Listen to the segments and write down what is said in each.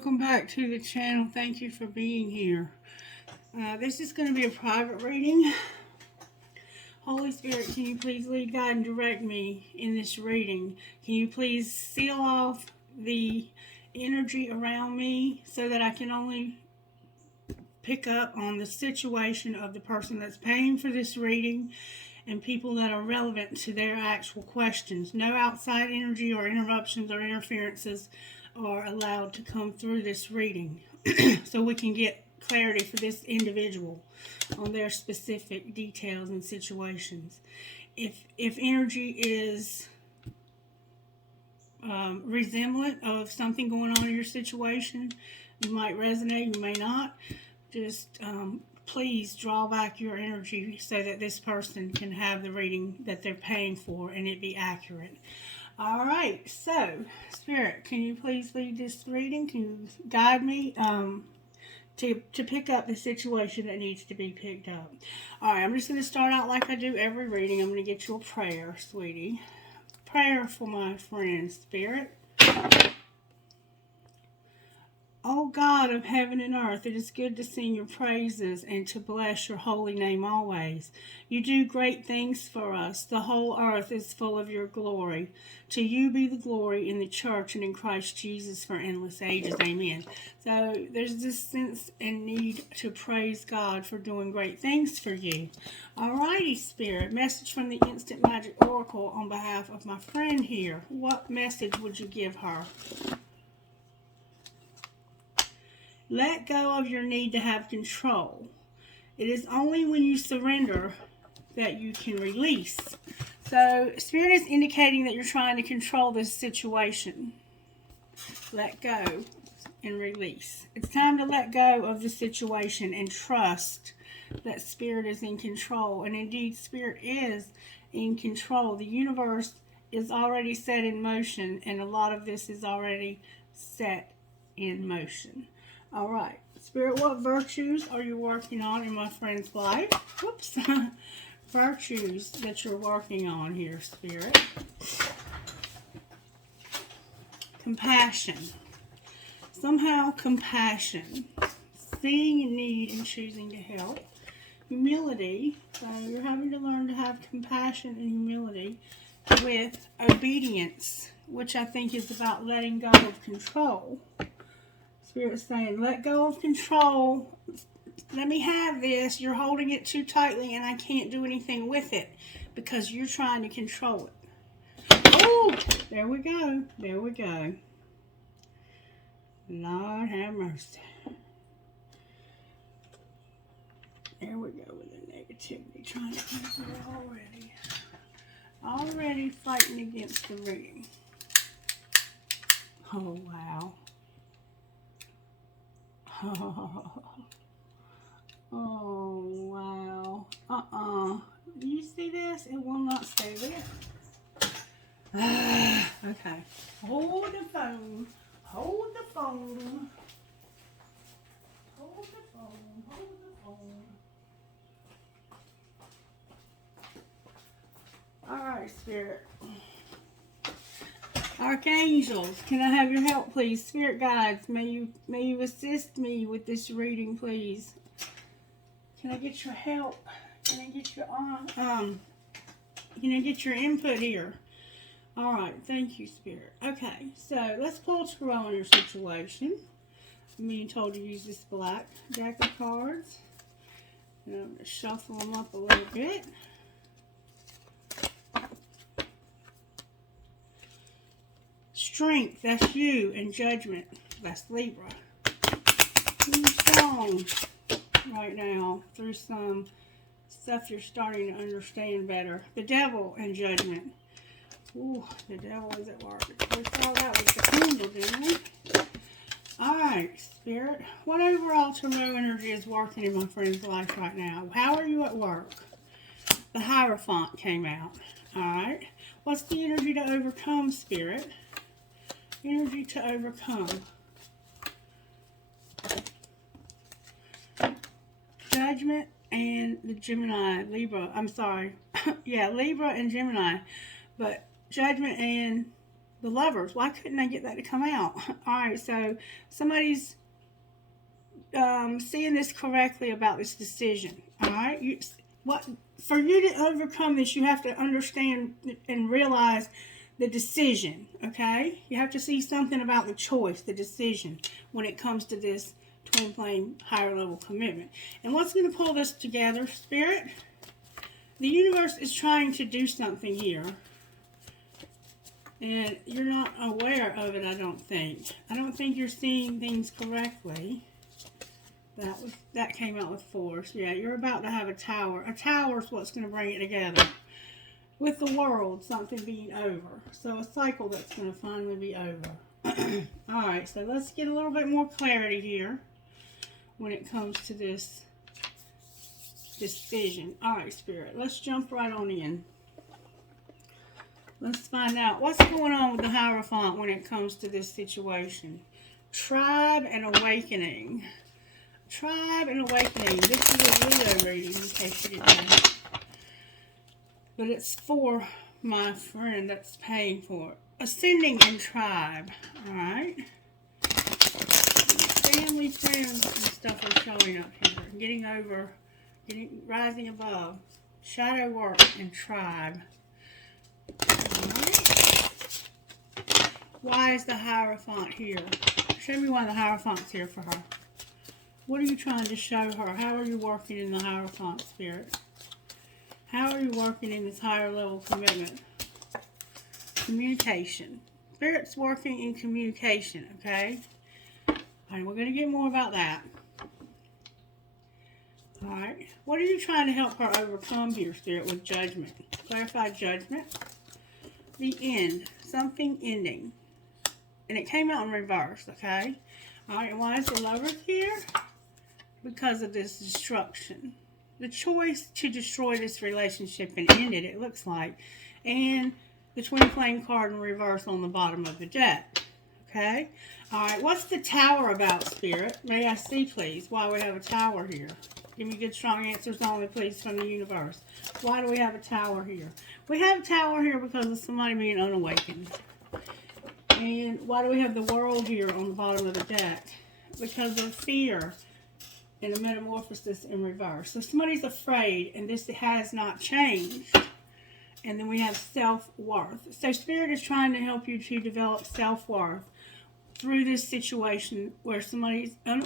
welcome back to the channel. Thank you for being here. This is going to be a private reading. Holy Spirit, can you please lead, guide, and direct me in this reading? Can you please seal off the energy around me so that I can only pick up on the situation of the person that's paying for this reading and people that are relevant to their actual questions. No outside energy or interruptions or interferences are allowed to come through this reading so we can get clarity for this individual on their specific details and situations. If energy is resemblant of something going on in your situation, you might resonate, you may not. Just please draw back your energy so that this person can have the reading that they're paying for and it be accurate. All right, so Spirit, can you please lead this reading? Can you guide me to pick up the situation that needs to be picked up? All right, I'm just going to start out like I do every reading. I'm going to get you a prayer, sweetie. Prayer for my friend, Spirit. O God of heaven and earth, it is good to sing your praises and to bless your holy name always. You do great things for us. The whole earth is full of your glory. To you be the glory in the church and in Christ Jesus for endless ages. Amen. So there's this sense and need to praise God for doing great things for you. Alrighty, Spirit. Message from the Instant Magic Oracle on behalf of my friend here. What message would you give her? Let go of your need to have control. It is only when you surrender that you can release. So, Spirit is indicating that you're trying to control this situation. Let go and release. It's time to let go of the situation and trust that Spirit is in control. And indeed, Spirit is in control. The universe is already set in motion, and a lot of this is already set in motion. All right, Spirit, what virtues are you working on in my friend's life? Whoops. Virtues that you're working on here, Spirit. Compassion. Somehow compassion. Seeing a need and choosing to help. Humility. So you're having to learn to have compassion and humility with obedience, which I think is about letting go of control. Spirit's saying, let go of control. Let me have this. You're holding it too tightly and I can't do anything with it because you're trying to control it. Oh, there we go. There we go. Lord have mercy. There we go with the negativity. Trying to come through already fighting against the reading. Oh, wow. Oh, wow. Do you see this? It will not stay there. Okay. Hold the phone. Hold the phone. Hold the phone. Hold the phone. All right, Spirit. Archangels, can I have your help, please? Spirit guides, may you assist me with this reading, please. Can I get your help? Can I get your can I get your input here? All right, thank you, Spirit. Okay, so let's pull tarot on your situation. I'm being told to use this black deck of cards. And I'm going to shuffle them up a little bit. Strength, that's you, and judgment, that's Libra. Being strong right now through some stuff you're starting to understand better. The devil and judgment. Ooh, the devil is at work. We saw that with the candle, didn't we? Alright, Spirit. What overall tarot energy is working in my friend's life right now? How are you at work? The Hierophant came out. Alright. What's the energy to overcome, Spirit? Energy to overcome. Judgment and the Gemini, Libra. I'm sorry. Yeah, Libra and Gemini. But Judgment and The Lovers. Why couldn't I get that to come out? All right, so somebody's seeing this correctly about this decision. All right, for you to overcome this, you have to understand and realize the decision. Okay, you have to see something about the choice, the decision, when it comes to this twin flame higher level commitment. And what's going to pull this together, Spirit? The universe is trying to do something here. And you're not aware of it, I don't think. I don't think you're seeing things correctly. That came out with force. Yeah, you're about to have a tower. A tower is what's going to bring it together. With the world, something being over. So a cycle that's going to finally be over. Alright, so let's get a little bit more clarity here when it comes to this decision. Alright, Spirit, let's jump right on in. Let's find out what's going on with the Hierophant when it comes to this situation. Tribe and Awakening. Tribe and Awakening. This is a Leo reading, in case you didn't know. But it's for my friend that's paying for it. Ascending in Tribe. Alright. Family, friends, and stuff are showing up here. Rising above. Shadow work and Tribe. Why is the Hierophant here? Show me why the Hierophant's here for her. What are you trying to show her? How are you working in the Hierophant, Spirit? How are you working in this higher level commitment? Communication. Spirit's working in communication, okay? Alright, we're going to get more about that. Alright, what are you trying to help her overcome here, Spirit, with judgment? Clarify judgment. The end. Something ending. And it came out in reverse, okay? Alright, why is the Lovers here? Because of this destruction. The choice to destroy this relationship and end it, it looks like. And the Twin Flame card in reverse on the bottom of the deck. Okay? Alright, what's the Tower about, Spirit? May I see, please, why we have a Tower here? Give me good, strong answers only, please, from the universe. Why do we have a Tower here? We have a Tower here because of somebody being unawakened. And why do we have the World here on the bottom of the deck? Because of fear and the Metamorphosis in reverse. So somebody's afraid, and this has not changed. And then we have self-worth. So Spirit is trying to help you to develop self-worth through this situation where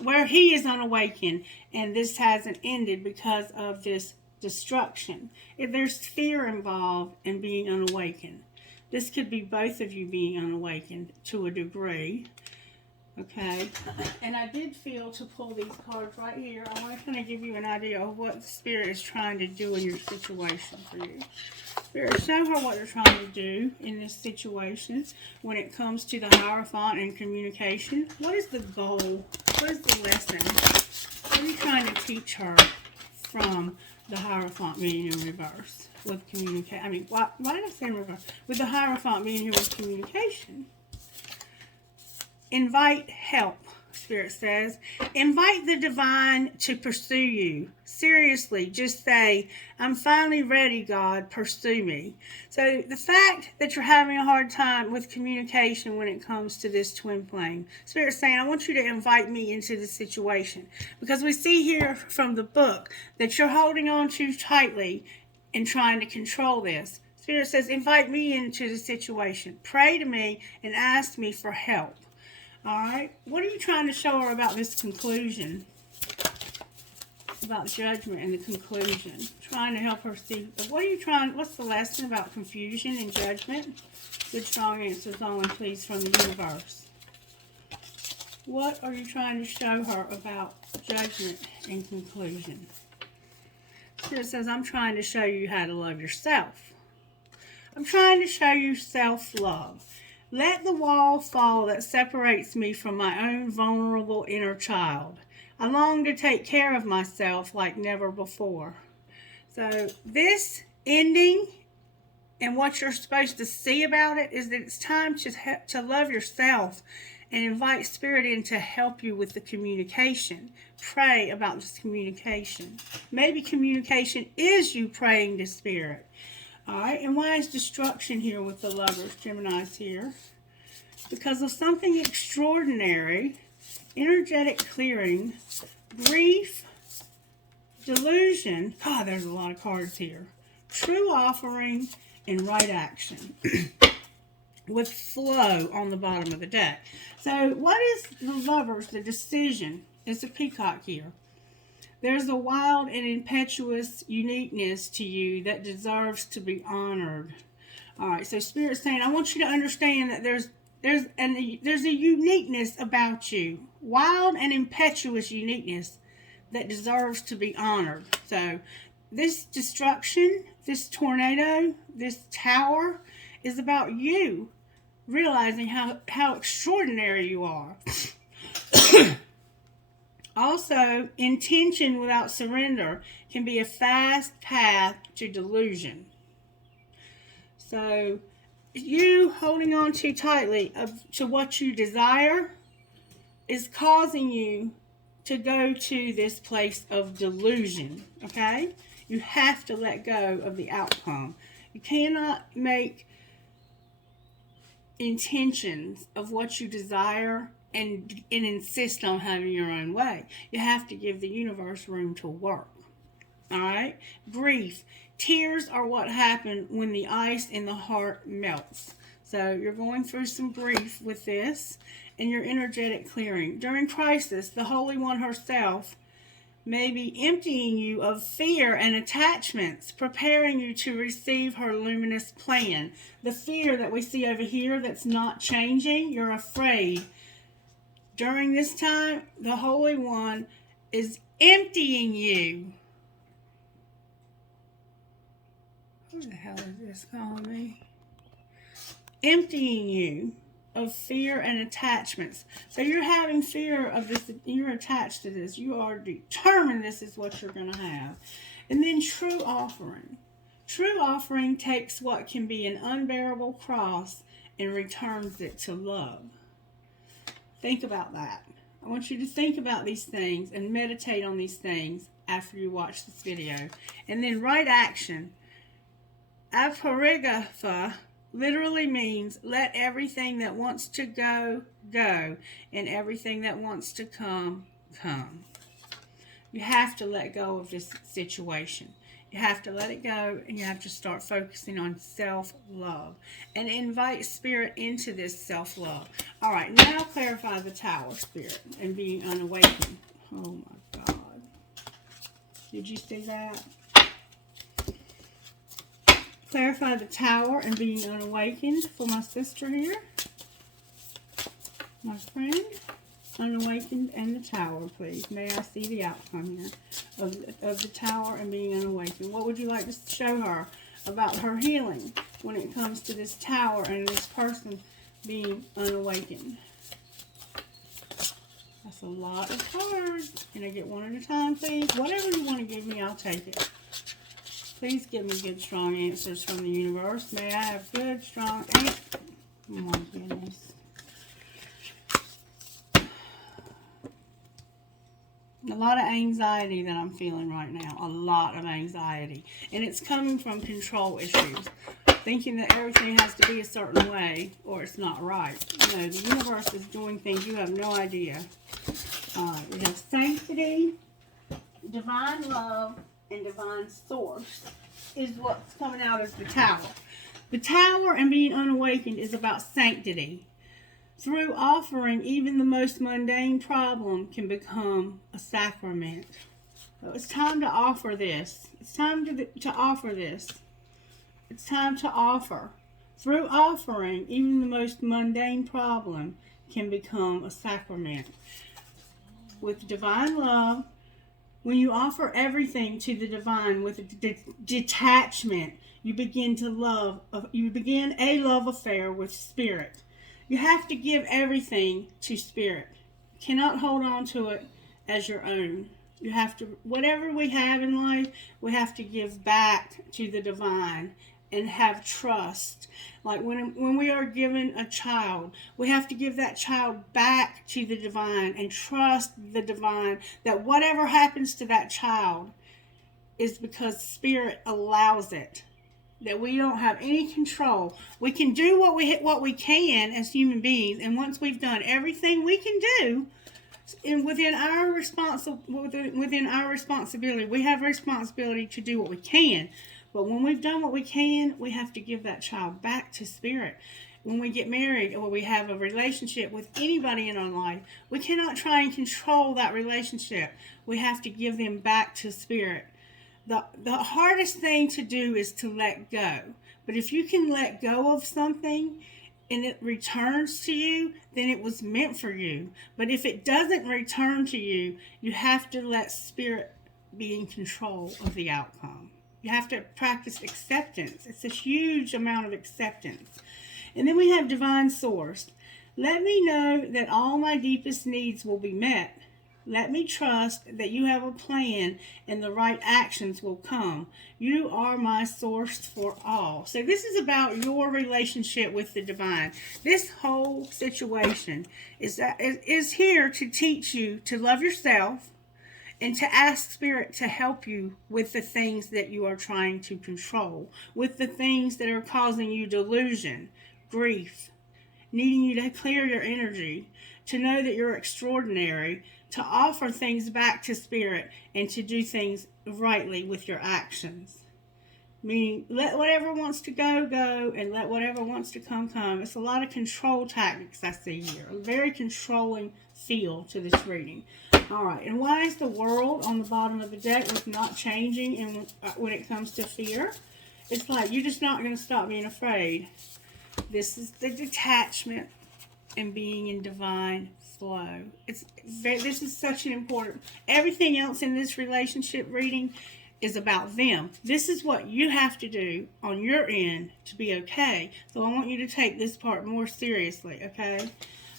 where he is unawakened, and this hasn't ended because of this destruction. If there's fear involved in being unawakened, this could be both of you being unawakened to a degree. Okay, and I did feel to pull these cards right here. I want to kind of give you an idea of what the Spirit is trying to do in your situation for you. Spirit, show her what they're trying to do in this situation when it comes to the Hierophant and communication. What is the goal? What is the lesson? What are you trying to teach her from the Hierophant being in reverse with communication? I mean, why did I say in reverse? With the Hierophant being here with communication. Invite help, Spirit says. Invite the divine to pursue you. Seriously, just say, I'm finally ready, God, pursue me. So the fact that you're having a hard time with communication when it comes to this twin flame, Spirit's saying, I want you to invite me into the situation. Because we see here from the book that you're holding on too tightly and trying to control this. Spirit says, invite me into the situation. Pray to me and ask me for help. Alright, what are you trying to show her about this conclusion? About judgment and the conclusion. Trying to help her see, what's the lesson about confusion and judgment? Good, strong answers only, please, from the universe. What are you trying to show her about judgment and conclusion? Spirit says, I'm trying to show you how to love yourself. I'm trying to show you self-love. Let the wall fall that separates me from my own vulnerable inner child. I long to take care of myself like never before. So this ending and what you're supposed to see about it is that it's time to love yourself and invite Spirit in to help you with the communication. Pray about this communication. Maybe communication is you praying to Spirit. Alright, and why is destruction here with the Lovers? Gemini's here. because of something extraordinary, energetic clearing, grief, delusion. God, there's a lot of cards here. True offering and right action. With flow on the bottom of the deck. So what is the Lovers? The decision. It's a peacock here. There's a wild and impetuous uniqueness to you that deserves to be honored. All right, so Spirit's saying, I want you to understand that there's a uniqueness about you. Wild and impetuous uniqueness that deserves to be honored. So this destruction, this tornado, this tower is about you realizing how extraordinary you are. Also, intention without surrender can be a fast path to delusion. So, you holding on too tightly to what you desire is causing you to go to this place of delusion, okay? You have to let go of the outcome. You cannot make intentions of what you desire and insist on having your own way. You have to give the universe room to work. All right? Grief. Tears are what happen when the ice in the heart melts. So you're going through some grief with this and your energetic clearing. During crisis, the Holy One herself may be emptying you of fear and attachments, preparing you to receive her luminous plan. The fear that we see over here that's not changing, you're afraid. During this time, the Holy One is emptying you. Who the hell is this calling me? Emptying you of fear and attachments. So you're having fear of this, you're attached to this, you are determined this is what you're going to have. And then true offering. True offering takes what can be an unbearable cross and returns it to love. Think about that. I want you to think about these things and meditate on these things after you watch this video. And then right action. Aparigatha literally means let everything that wants to go, go, and everything that wants to come, come. You have to let go of this situation. You have to let it go, and you have to start focusing on self-love and invite Spirit into this self-love. All right, now clarify the Tower, Spirit, and being unawakened. Oh, my God. Did you see that? Clarify the Tower and being unawakened for my sister here. My friend, unawakened, and the Tower, please. May I see the outcome here of the Tower and being unawakened. What would you like to show her about her healing when it comes to this Tower and this person being unawakened? That's a lot of cards. Can I get one at a time, please? Whatever you want to give me, I'll take it. Please give me good, strong answers from the universe. May I have good, strong answers? Oh, my goodness. A lot of anxiety that I'm feeling right now. A lot of anxiety. And it's coming from control issues. Thinking that everything has to be a certain way or it's not right. You know, the universe is doing things you have no idea. We have sanctity, divine love, and divine source is what's coming out as the Tower. The Tower and being unawakened is about sanctity. Through offering, even the most mundane problem can become a sacrament. So it's time to offer this. It's time to offer this. It's time to offer. Through offering, even the most mundane problem can become a sacrament. With divine love, when you offer everything to the divine with detachment, you begin a love affair with Spirit. You have to give everything to Spirit. You cannot hold on to it as your own. You have to, whatever we have in life, we have to give back to the divine and have trust. Like when we are given a child, we have to give that child back to the divine and trust the divine that whatever happens to that child is because Spirit allows it. that we don't have any control. We can do what we can as human beings, and once we've done everything we can do, and within our responsibility, we have a responsibility to do what we can. But when we've done what we can, we have to give that child back to spirit. When we get married or we have a relationship with anybody in our life, we cannot try and control that relationship. We have to give them back to spirit. The hardest thing to do is to let go. But if you can let go of something and it returns to you, then it was meant for you. But if it doesn't return to you, you have to let spirit be in control of the outcome. You have to practice acceptance. It's a huge amount of acceptance. And then we have divine source. Let me know that all my deepest needs will be met. Let me trust that you have a plan and the right actions will come. You are my source for all. So this is about your relationship with the divine. This whole situation is here to teach you to love yourself and to ask spirit to help you with the things that you are trying to control, with the things that are causing you delusion, grief, needing you to clear your energy, to know that you're extraordinary, to offer things back to spirit, and to do things rightly with your actions. Meaning, let whatever wants to go, go, and let whatever wants to come, come. It's a lot of control tactics I see here. A very controlling feel to this reading. All right, and why is the world on the bottom of the deck with not changing when it comes to fear? It's like you're just not going to stop being afraid. This is the detachment and being in divine flow. This is such an important. Everything else in this relationship reading is about them. This is what you have to do on your end to be okay. So I want you to take this part more seriously, okay?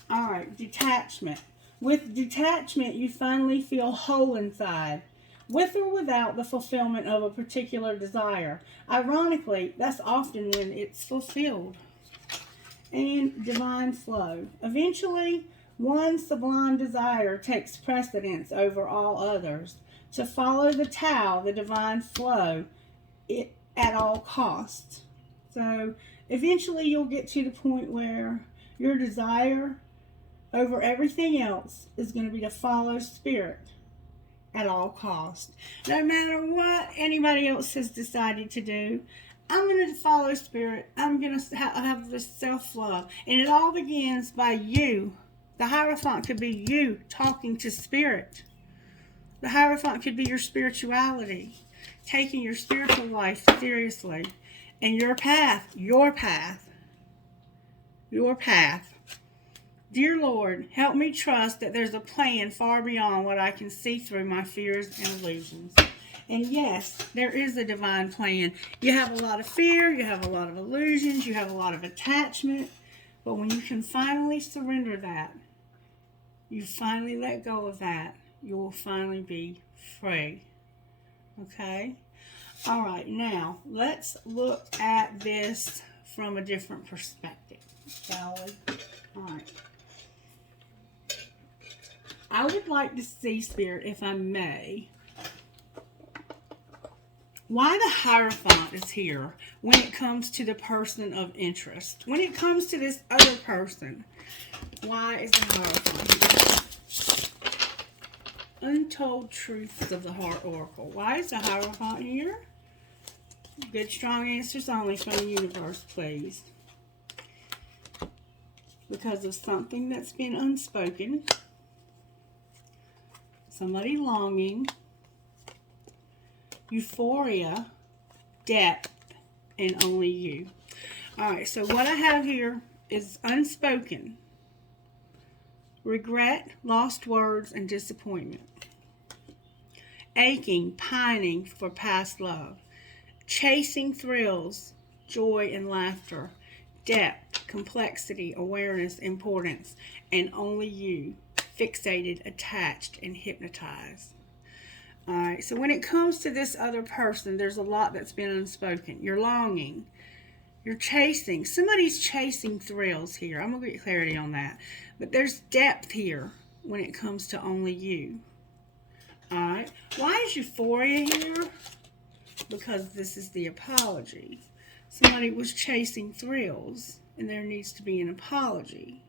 All right, detachment. With detachment, you finally feel whole inside, with or without the fulfillment of a particular desire. Ironically, that's often when it's fulfilled. And divine flow. Eventually, one sublime desire takes precedence over all others. To follow the Tao, the divine flow, at all costs. So, eventually you'll get to the point where your desire over everything else is going to be to follow spirit at all costs. No matter what anybody else has decided to do, I'm going to follow spirit. I'm going to have this self-love. And it all begins by you. The Hierophant could be you talking to spirit. The Hierophant could be your spirituality, taking your spiritual life seriously. And your path. Dear Lord, help me trust that there's a plan far beyond what I can see through my fears and illusions. And yes, there is a divine plan. You have a lot of fear, you have a lot of illusions, you have a lot of attachment. But when you can finally surrender that, you finally let go of that, you will finally be free. Okay? All right, now let's look at this from a different perspective, shall we? All right. I would like to see, Spirit, if I may, why the Hierophant is here when it comes to the person of interest. When it comes to this other person, why is the Hierophant here? Untold Truths of the Heart Oracle. Why is the Hierophant here? Good, strong answers only from the universe, please. Because of something that's been unspoken. Somebody longing. Euphoria, depth, and only you. Alright, so what I have here is unspoken. Regret, lost words, and disappointment. Aching, pining for past love. Chasing thrills, joy, and laughter. Depth, complexity, awareness, importance, and only you. Fixated, attached, and hypnotized. Alright, so when it comes to this other person, there's a lot that's been unspoken. You're longing. You're chasing. Somebody's chasing thrills here. I'm going to get clarity on that. But there's depth here when it comes to only you. Alright, why is euphoria here? Because this is the apology. Somebody was chasing thrills, and there needs to be an apology.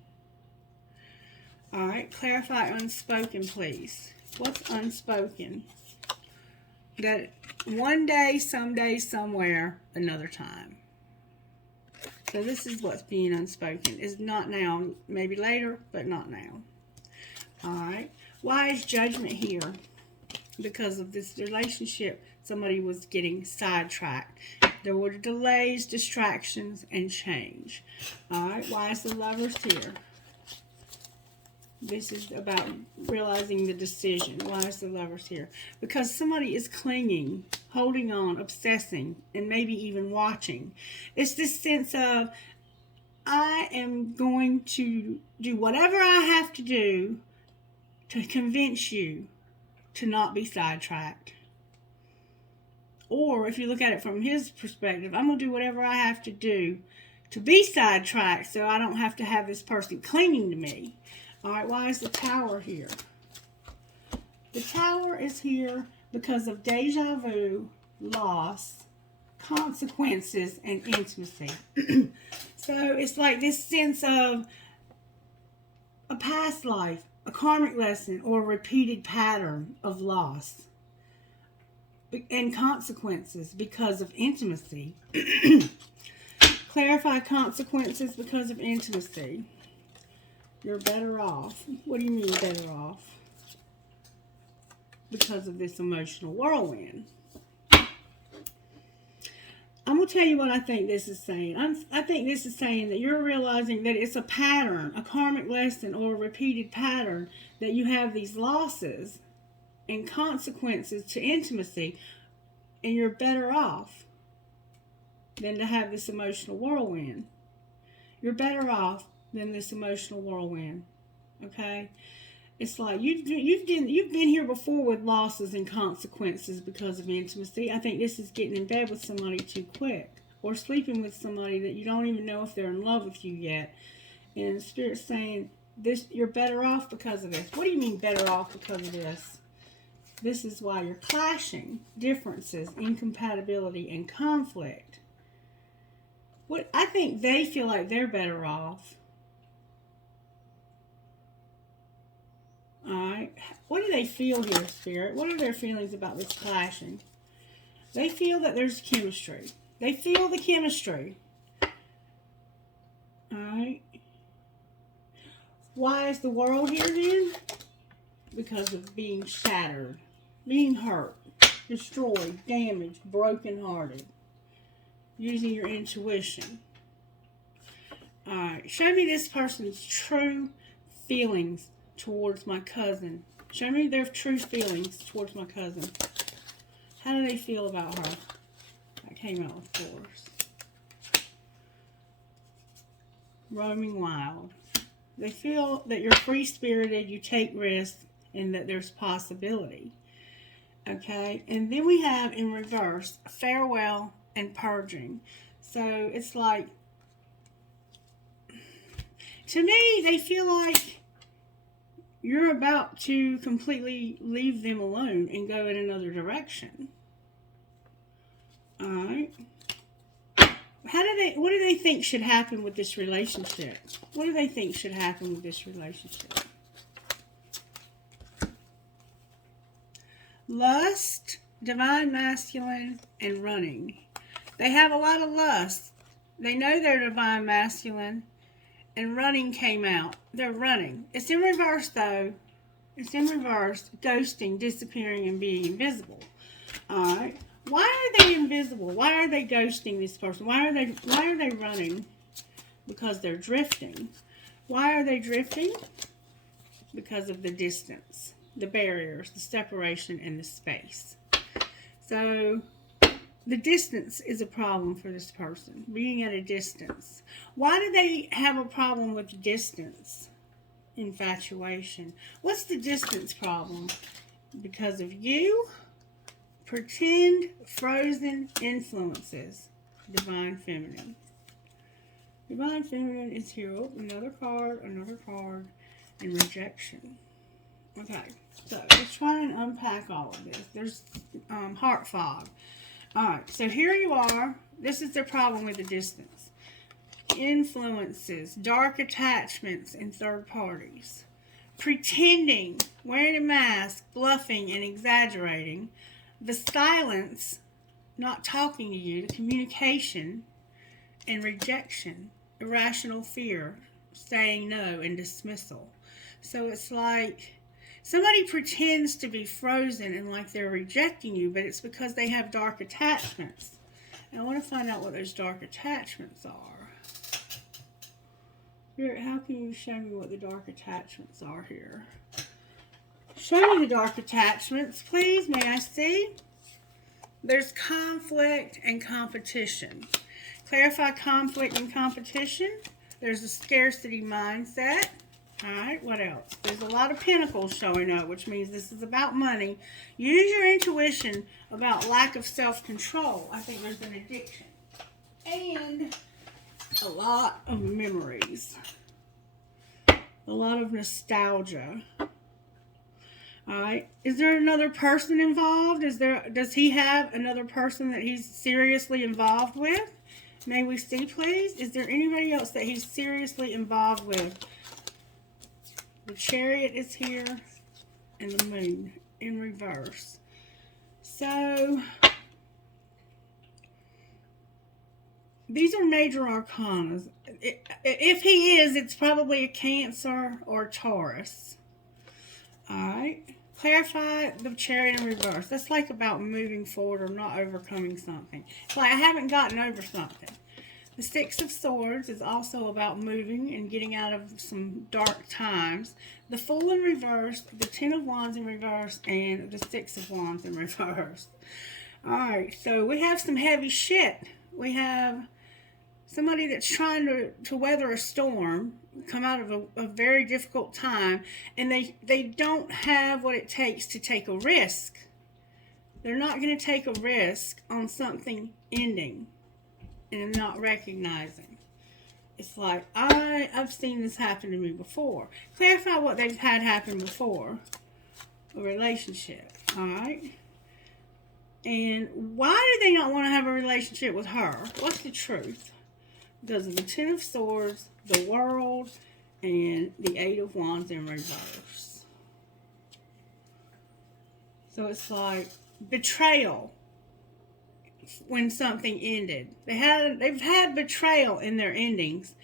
All right, clarify unspoken, please. What's unspoken? That one day, someday, somewhere, another time. So this is what's being unspoken. It's not now, maybe later, but not now. All right. Why is judgment here? Because of this relationship, somebody was getting sidetracked. There were delays, distractions, and change. All right. Why is the Lovers here? This is about realizing the decision. Why is the Lovers here? Because somebody is clinging, holding on, obsessing, and maybe even watching. It's this sense of, I am going to do whatever I have to do to convince you to not be sidetracked. Or if you look at it from his perspective, I'm going to do whatever I have to do to be sidetracked so I don't have to have this person clinging to me. All right, why is the Tower here? The Tower is here because of deja vu, loss, consequences, and intimacy. So it's like this sense of a past life, a karmic lesson, or a repeated pattern of loss and consequences because of intimacy. Clarify consequences because of intimacy. You're better off. What do you mean better off? Because of this emotional whirlwind. I'm going to tell you what I think this is saying. I think this is saying that you're realizing that it's a pattern, a karmic lesson, or a repeated pattern, that you have these losses and consequences to intimacy, and you're better off than to have this emotional whirlwind. You're better off than this emotional whirlwind. Okay? It's like you've been here before with losses and consequences because of intimacy. I think this is getting in bed with somebody too quick, or sleeping with somebody that you don't even know if they're in love with you yet. And the Spirit's saying this, you're better off because of this. What do you mean better off because of this? This is why you're clashing, differences, incompatibility, and conflict. What I think they feel like they're better off. Alright, what do they feel here, Spirit? What are their feelings about this clashing? They feel that there's chemistry. They feel the chemistry. Alright. Why is the World here then? Because of being shattered, being hurt, destroyed, damaged, brokenhearted. Using your intuition. Alright, show me this person's true feelings towards my cousin. Show me their true feelings towards my cousin. How do they feel about her? That came out, of course. Roaming wild. They feel that you're free-spirited, you take risks, and that there's possibility. Okay? And then we have, in reverse, farewell and purging. So, it's like, to me, they feel like you're about to completely leave them alone and go in another direction. Alright. What do they think should happen with this relationship? What do they think should happen with this relationship? Lust, divine masculine, and running. They have a lot of lust. They know they're divine masculine. And running came out. They're running. It's in reverse, though. It's in reverse. Ghosting, disappearing, and being invisible. Alright. Why are they invisible? Why are they ghosting this person? Why are they running? Because they're drifting. Why are they drifting? Because of the distance, the barriers, the separation, and the space. So, the distance is a problem for this person, being at a distance. Why do they have a problem with distance? Infatuation. What's the distance problem? Because of you? Pretend, frozen influences. Divine Feminine. Divine Feminine is here. Oh, another card, and rejection. Okay, so let's try and unpack all of this. There's heart fog. Alright, so here you are. This is the problem with the distance. Influences, dark attachments, and third parties. Pretending, wearing a mask, bluffing, and exaggerating. The silence, not talking to you, the communication, and rejection. Irrational fear, saying no, and dismissal. So it's like somebody pretends to be frozen and like they're rejecting you, but it's because they have dark attachments. And I want to find out what those dark attachments are. Here, how can you show me what the dark attachments are here? Show me the dark attachments, please. May I see? There's conflict and competition. Clarify conflict and competition. There's a scarcity mindset. Alright, what else? There's a lot of pentacles showing up, which means this is about money. Use your intuition about lack of self-control. I think there's an addiction. And a lot of memories. A lot of nostalgia. Alright, is there another person involved? Does he have another person that he's seriously involved with? May we see, please? Is there anybody else that he's seriously involved with? The Chariot is here, and the Moon in reverse. So, these are major arcana. If he is, it's probably a Cancer or Taurus. Alright. Clarify the Chariot in reverse. That's like about moving forward or not overcoming something. It's like I haven't gotten over something. The Six of Swords is also about moving and getting out of some dark times. The Fool in reverse, the Ten of Wands in reverse, and the Six of Wands in reverse. Alright, so we have some heavy shit. We have somebody that's trying to weather a storm, come out of a very difficult time, and they don't have what it takes to take a risk. They're not going to take a risk on something ending and not recognizing. It's like, I've seen this happen to me before. Clarify what they've had happen before. A relationship, alright? And why do they not want to have a relationship with her? What's the truth? Because of the Ten of Swords, the World, and the Eight of Wands in reverse. So it's like betrayal when something ended. They've had betrayal in their endings,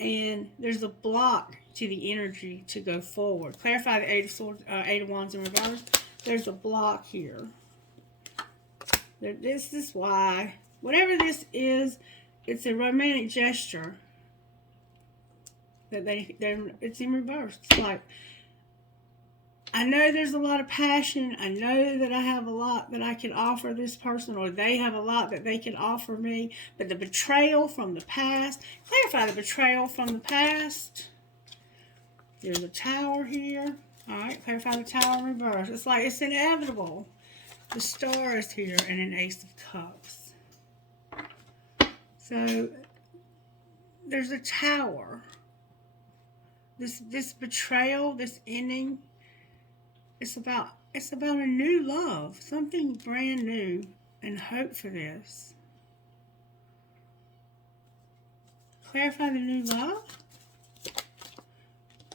and there's a block to the energy to go forward. Clarify the Eight of Wands in reverse. There's a block here. This is why, whatever this is, it's a romantic gesture that it's in reverse. It's like, I know there's a lot of passion. I know that I have a lot that I can offer this person, or they have a lot that they can offer me. But the betrayal from the past, clarify the betrayal from the past. There's a Tower here. All right, clarify the Tower in reverse. It's like it's inevitable. The Star is here, and an Ace of Cups. So there's a Tower. This betrayal, this ending, it's about a new love, something brand new, and hope for this. Clarify the new love.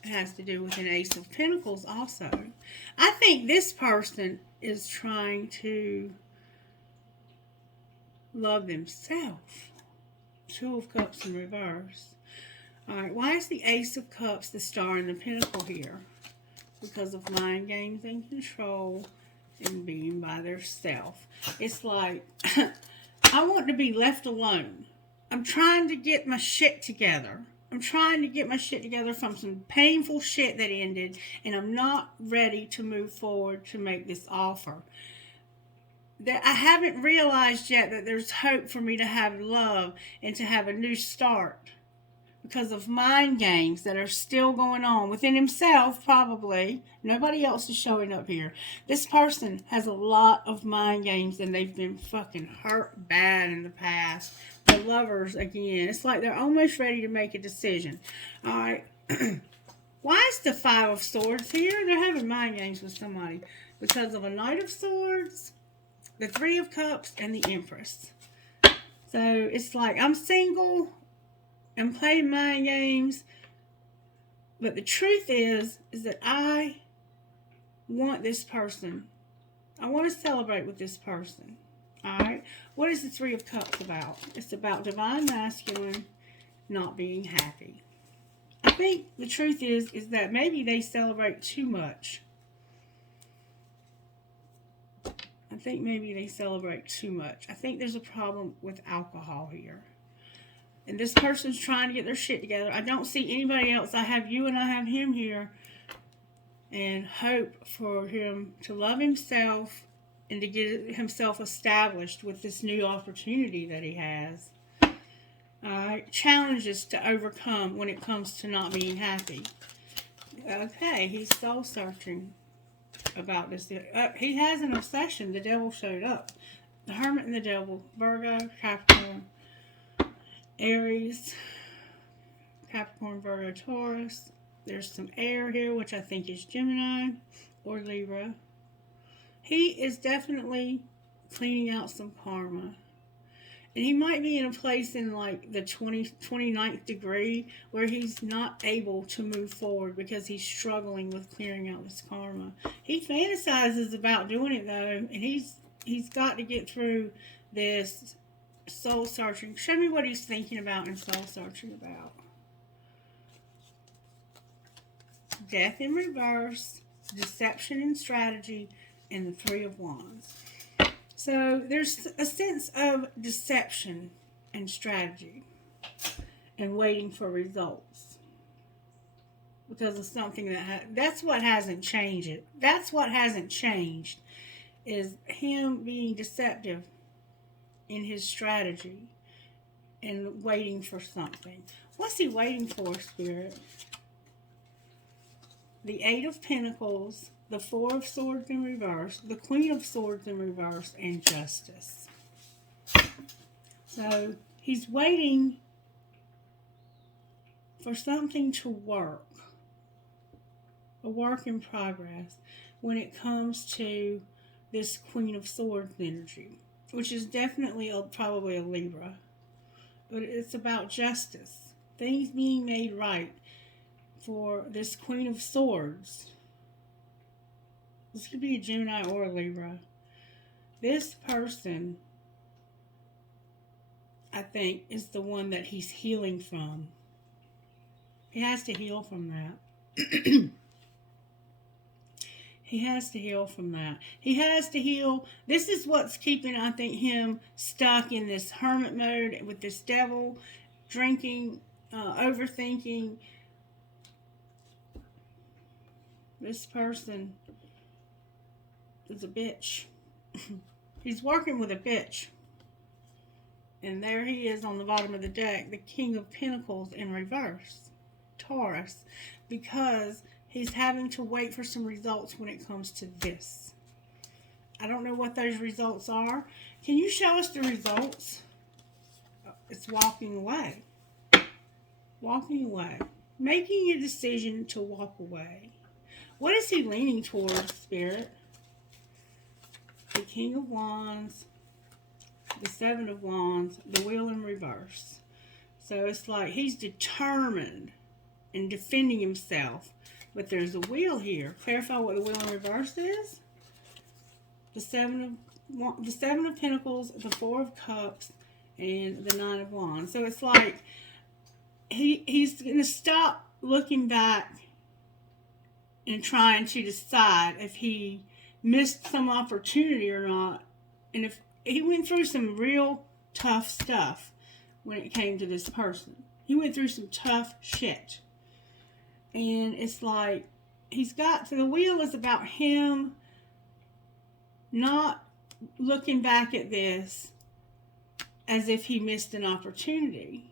It has to do with an Ace of Pentacles also. I think this person is trying to love themselves. Two of Cups in reverse. Alright, why is the Ace of Cups the Star and the Pentacle here? Because of mind games and control and being by their self. It's like, I want to be left alone. I'm trying to get my shit together. I'm trying to get my shit together from some painful shit that ended, and I'm not ready to move forward to make this offer. That I haven't realized yet that there's hope for me to have love and to have a new start because of mind games that are still going on within himself, probably. Nobody else is showing up here. This person has a lot of mind games, and they've been fucking hurt bad in the past. The Lovers, again, it's like they're almost ready to make a decision. All right. Why is the Five of Swords here? They're having mind games with somebody because of a Knight of Swords, the Three of Cups and the Empress. So it's like, I'm single, I'm playing mind games, but the truth is that I want this person. I want to celebrate with this person. Alright? What is the Three of Cups about? It's about divine masculine not being happy. I think the truth is that maybe they celebrate too much. I think maybe they celebrate too much. I think there's a problem with alcohol here. And this person's trying to get their shit together. I don't see anybody else. I have you and I have him here. And hope for him to love himself and to get himself established with this new opportunity that he has. Challenges to overcome when it comes to not being happy. Okay, he's soul searching about this. He has an obsession. The devil showed up. The Hermit and the Devil. Virgo, Capricorn, Aries, Capricorn, Virgo, Taurus. There's some air here, which I think is Gemini or Libra. He is definitely cleaning out some karma. And he might be in a place in like the 29th degree where he's not able to move forward because he's struggling with clearing out this karma. He fantasizes about doing it though, and he's got to get through this soul searching. Show me what he's thinking about and soul searching about. Death in reverse, deception and strategy, and the Three of Wands. So there's a sense of deception and strategy and waiting for results because of something that's what hasn't changed. That's what hasn't changed is him being deceptive in his strategy and waiting for something. What's he waiting for, Spirit? The Eight of Pentacles, the Four of Swords in reverse, the Queen of Swords in reverse, and Justice. So he's waiting for something to work, a work in progress, when it comes to this Queen of Swords energy, which is definitely probably a Libra. But it's about justice, things being made right for this Queen of Swords. This could be a Gemini or a Libra. This person, I think, is the one that he's healing from. He has to heal from that. He has to heal from that. He has to heal. This is what's keeping, I think, him stuck in this hermit mode with this devil, drinking, overthinking. This person is a bitch. He's working with a bitch. And there he is on the bottom of the deck, the King of Pentacles in reverse, Taurus, because he's having to wait for some results when it comes to this. I don't know what those results are. Can you show us the results? It's walking away. Walking away. Making a decision to walk away. What is he leaning towards, Spirit? The King of Wands, the Seven of Wands, the Wheel in reverse. So it's like he's determined in defending himself. But there's a wheel here. Clarify what the Wheel in reverse is. The Seven of Pentacles, the Four of Cups, and the Nine of Wands. So it's like he's going to stop looking back and trying to decide if he missed some opportunity or not. And if he went through some real tough stuff when it came to this person. He went through some tough shit. And it's like so the wheel is about him not looking back at this as if he missed an opportunity.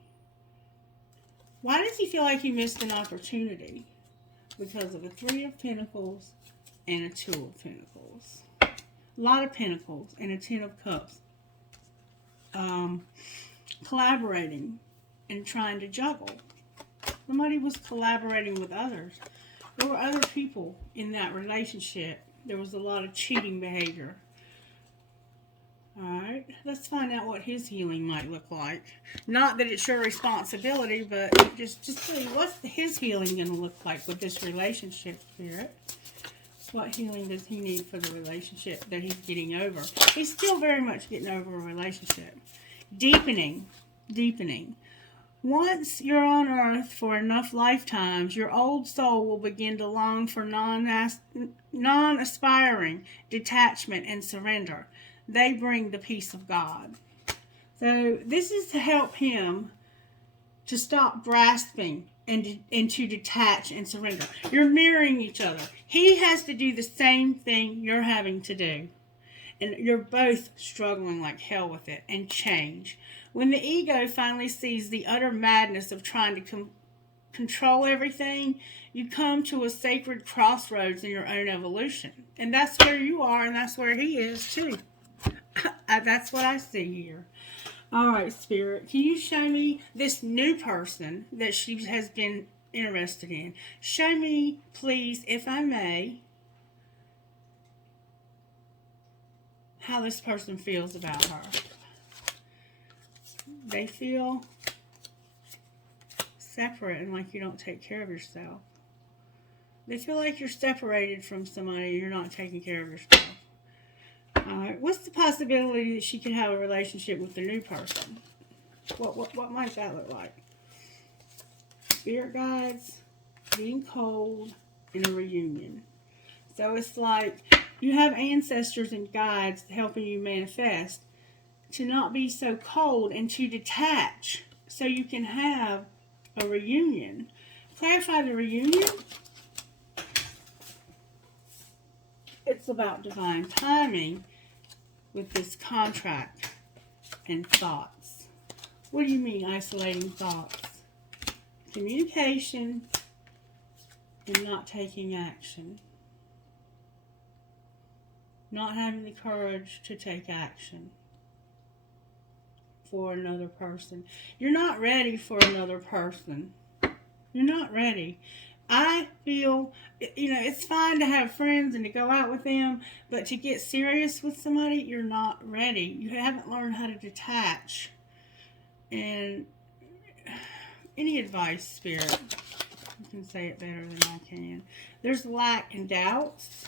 Why does he feel like he missed an opportunity? Because of a Three of Pentacles and a Two of Pentacles. A lot of Pentacles and a Ten of Cups. Collaborating and trying to juggle. Somebody was collaborating with others. There were other people in that relationship. There was a lot of cheating behavior. Alright, let's find out what his healing might look like. Not that it's your responsibility, but just see what's his healing going to look like with this relationship, Spirit. What healing does he need for the relationship that he's getting over? He's still very much getting over a relationship. Deepening. Once you're on earth for enough lifetimes, your old soul will begin to long for non-aspiring detachment and surrender. They bring the peace of God. So this is to help him to stop grasping and to detach and surrender. You're mirroring each other. He has to do the same thing you're having to do. And you're both struggling like hell with it and change. When the ego finally sees the utter madness of trying to control everything, you come to a sacred crossroads in your own evolution. And that's where you are, and that's where he is too. That's what I see here. All right, Spirit, can you show me this new person that she has been interested in? Show me, please, if I may, how this person feels about her. They feel separate and like you don't take care of yourself. They feel like you're separated from somebody and you're not taking care of yourself. Alright, what's the possibility that she could have a relationship with the new person? What might that look like? Spirit guides, being cold, and a reunion. So it's like you have ancestors and guides helping you manifest to not be so cold and to detach so you can have a reunion. Clarify the reunion. It's about divine timing with this contract and thoughts. What do you mean isolating thoughts? Communication and not taking action. Not having the courage to take action for another person. You're not ready for another person. You're not ready. I feel, it's fine to have friends and to go out with them, but to get serious with somebody, you're not ready. You haven't learned how to detach. And any advice, Spirit? You can say it better than I can. There's lack and doubts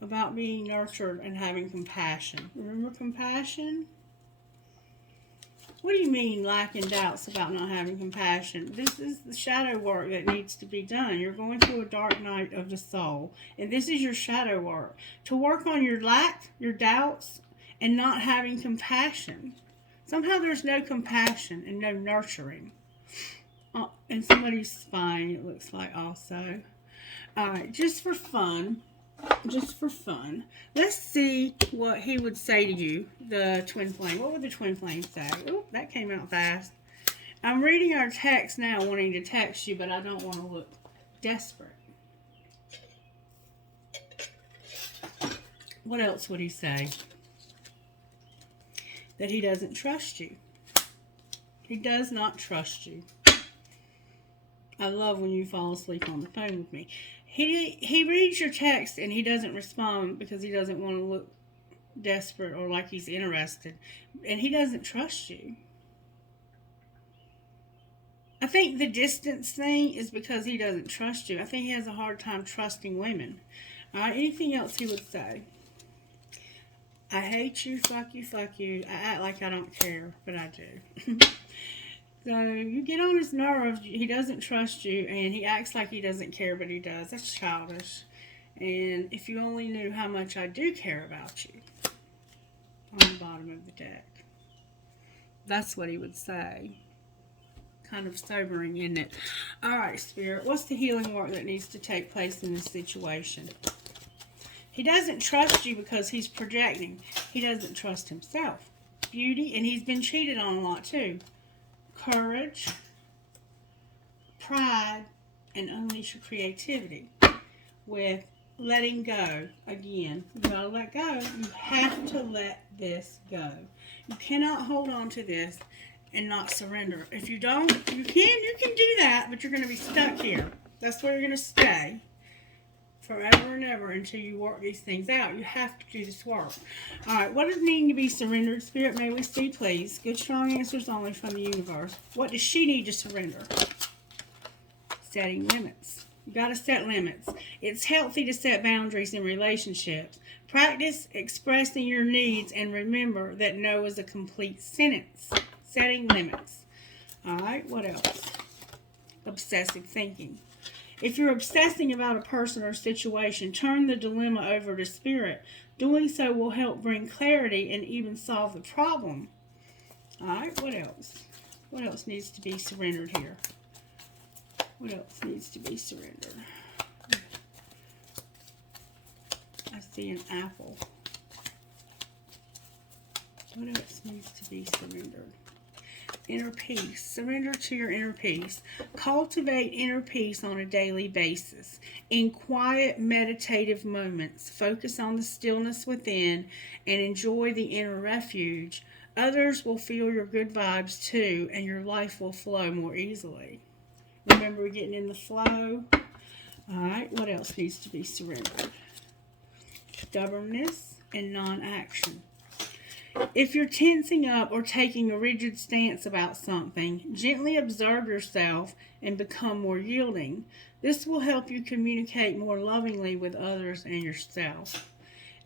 about being nurtured and having compassion. Remember compassion? What do you mean lack and doubts about not having compassion? This is the shadow work that needs to be done. You're going through a dark night of the soul. And this is your shadow work. To work on your lack, your doubts, and not having compassion. Somehow there's no compassion and no nurturing. And somebody's spine, it looks like also. Alright, just for fun, let's see what he would say to you, the twin flame. What would the twin flame say? Oh, that came out fast. I'm reading our text now, wanting to text you, but I don't want to look desperate. What else would he say? That he doesn't trust you. He does not trust you. I love when you fall asleep on the phone with me. He reads your text and he doesn't respond because he doesn't want to look desperate or like he's interested. And he doesn't trust you. I think the distance thing is because he doesn't trust you. I think he has a hard time trusting women. Anything else he would say? I hate you, fuck you. I act like I don't care, but I do. So you get on his nerves. He doesn't trust you, and he acts like he doesn't care, but he does. That's childish. And if you only knew how much I do care about you. On the bottom of the deck. That's what he would say. Kind of sobering, isn't it? Alright, Spirit. What's the healing work that needs to take place in this situation? He doesn't trust you because he's projecting. He doesn't trust himself. Beauty, and he's been cheated on a lot too. Courage, pride, and unleash your creativity with letting go. Again, you gotta let go. You have to let this go. You cannot hold on to this and not surrender. If you don't, you can do that, but you're going to be stuck here. That's where you're going to stay forever and ever until you work these things out. You have to do this work. All right, what does need to be surrendered? Spirit, may we see, please? Good, strong answers only from the universe. What does she need to surrender? Setting limits. You got to set limits. It's healthy to set boundaries in relationships. Practice expressing your needs and remember that no is a complete sentence. Setting limits. All right, what else? Obsessive thinking. If you're obsessing about a person or situation, turn the dilemma over to Spirit. Doing so will help bring clarity and even solve the problem. All right, what else? What else needs to be surrendered here? What else needs to be surrendered? I see an apple. What else needs to be surrendered? Inner peace. Surrender to your inner peace. Cultivate inner peace on a daily basis. In quiet, meditative moments, focus on the stillness within and enjoy the inner refuge. Others will feel your good vibes too, and your life will flow more easily. Remember, getting in the flow. All right, what else needs to be surrendered? Stubbornness and non-action. If you're tensing up or taking a rigid stance about something, gently observe yourself and become more yielding. This will help you communicate more lovingly with others and yourself.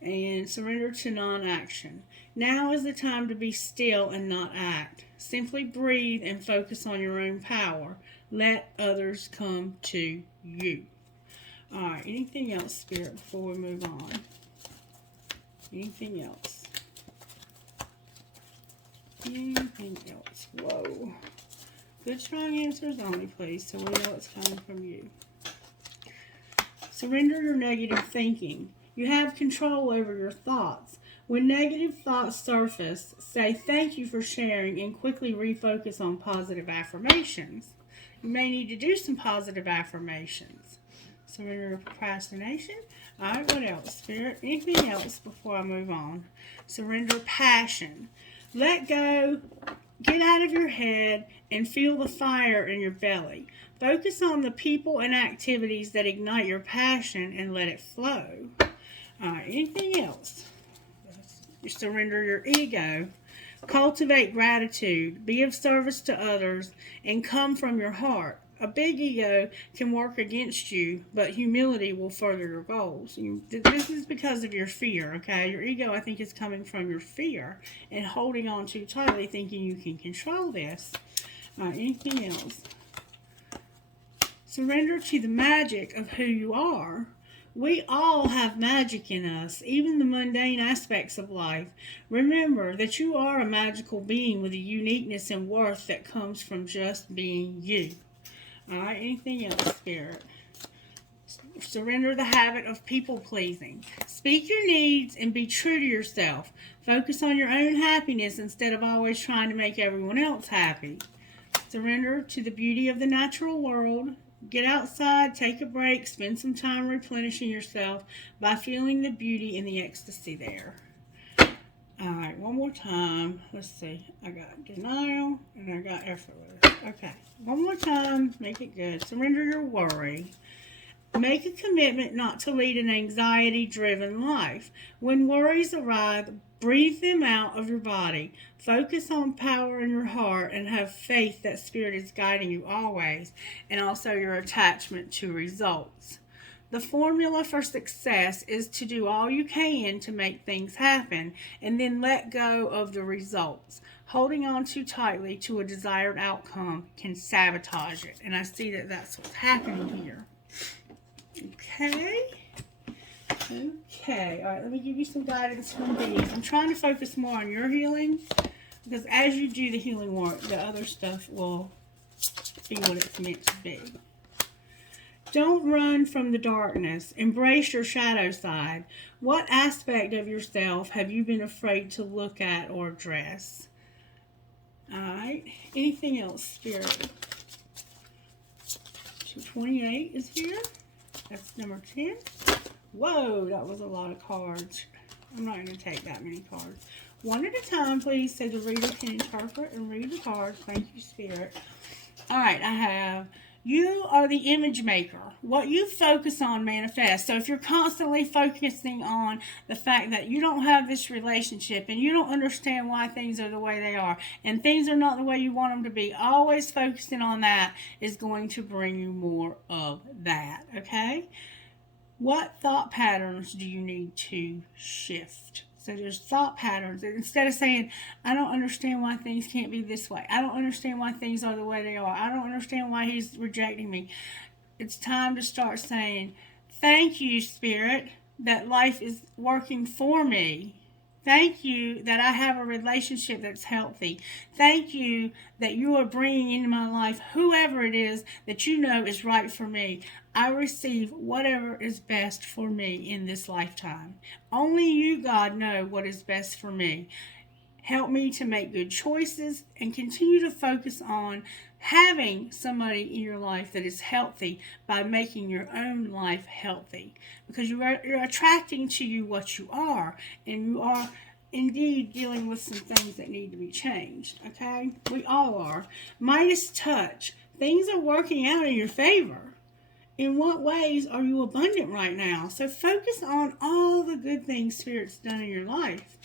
And surrender to non-action. Now is the time to be still and not act. Simply breathe and focus on your own power. Let others come to you. All right, anything else, Spirit, before we move on? Anything else? Anything else? Whoa. Good, strong answers only, please, so we know it's coming from you. Surrender your negative thinking. You have control over your thoughts. When negative thoughts surface, say thank you for sharing and quickly refocus on positive affirmations. You may need to do some positive affirmations. Surrender your procrastination. All right, what else, Spirit? Anything else before I move on? Surrender passion. Let go, get out of your head, and feel the fire in your belly. Focus on the people and activities that ignite your passion and let it flow. All right, anything else? You surrender your ego. Cultivate gratitude. Be of service to others and come from your heart. A big ego can work against you, but humility will further your goals. This is because of your fear, okay? Your ego, I think, is coming from your fear and holding on too tightly, thinking you can control this. Anything else? Surrender to the magic of who you are. We all have magic in us, even the mundane aspects of life. Remember that you are a magical being with a uniqueness and worth that comes from just being you. All right, anything else, Spirit? Surrender the habit of people-pleasing. Speak your needs and be true to yourself. Focus on your own happiness instead of always trying to make everyone else happy. Surrender to the beauty of the natural world. Get outside, take a break, spend some time replenishing yourself by feeling the beauty and the ecstasy there. All right, one more time. Let's see. I got denial and I got effortless. Okay, one more time. Make it good. Surrender your worry. Make a commitment not to lead an anxiety-driven life. When worries arise, breathe them out of your body. Focus on power in your heart and have faith that Spirit is guiding you always, and also your attachment to results. The formula for success is to do all you can to make things happen and then let go of the results. Holding on too tightly to a desired outcome can sabotage it. And I see that that's what's happening here. Okay. All right, let me give you some guidance from these. I'm trying to focus more on your healing because as you do the healing work, the other stuff will be what it's meant to be. Don't run from the darkness. Embrace your shadow side. What aspect of yourself have you been afraid to look at or address? All right. Anything else, Spirit? 228 is here. That's number 10. Whoa, that was a lot of cards. I'm not going to take that many cards. One at a time, please, so the reader can interpret and read the cards. Thank you, Spirit. All right, I have You are the image maker. What you focus on manifests. So if you're constantly focusing on the fact that you don't have this relationship and you don't understand why things are the way they are and things are not the way you want them to be, always focusing on that is going to bring you more of that, okay? What thought patterns do you need to shift? So there's thought patterns. Instead of saying, I don't understand why things can't be this way. I don't understand why things are the way they are. I don't understand why he's rejecting me. It's time to start saying, thank you, Spirit, that life is working for me. Thank you that I have a relationship that's healthy. Thank you that you are bringing into my life whoever it is that you know is right for me. I receive whatever is best for me in this lifetime. Only you, God, know what is best for me. Help me to make good choices and continue to focus on having somebody in your life that is healthy by making your own life healthy. Because you're attracting to you what you are, and you are indeed dealing with some things that need to be changed, okay? We all are. Midas touch. Things are working out in your favor. In what ways are you abundant right now? So focus on all the good things Spirit's done in your life.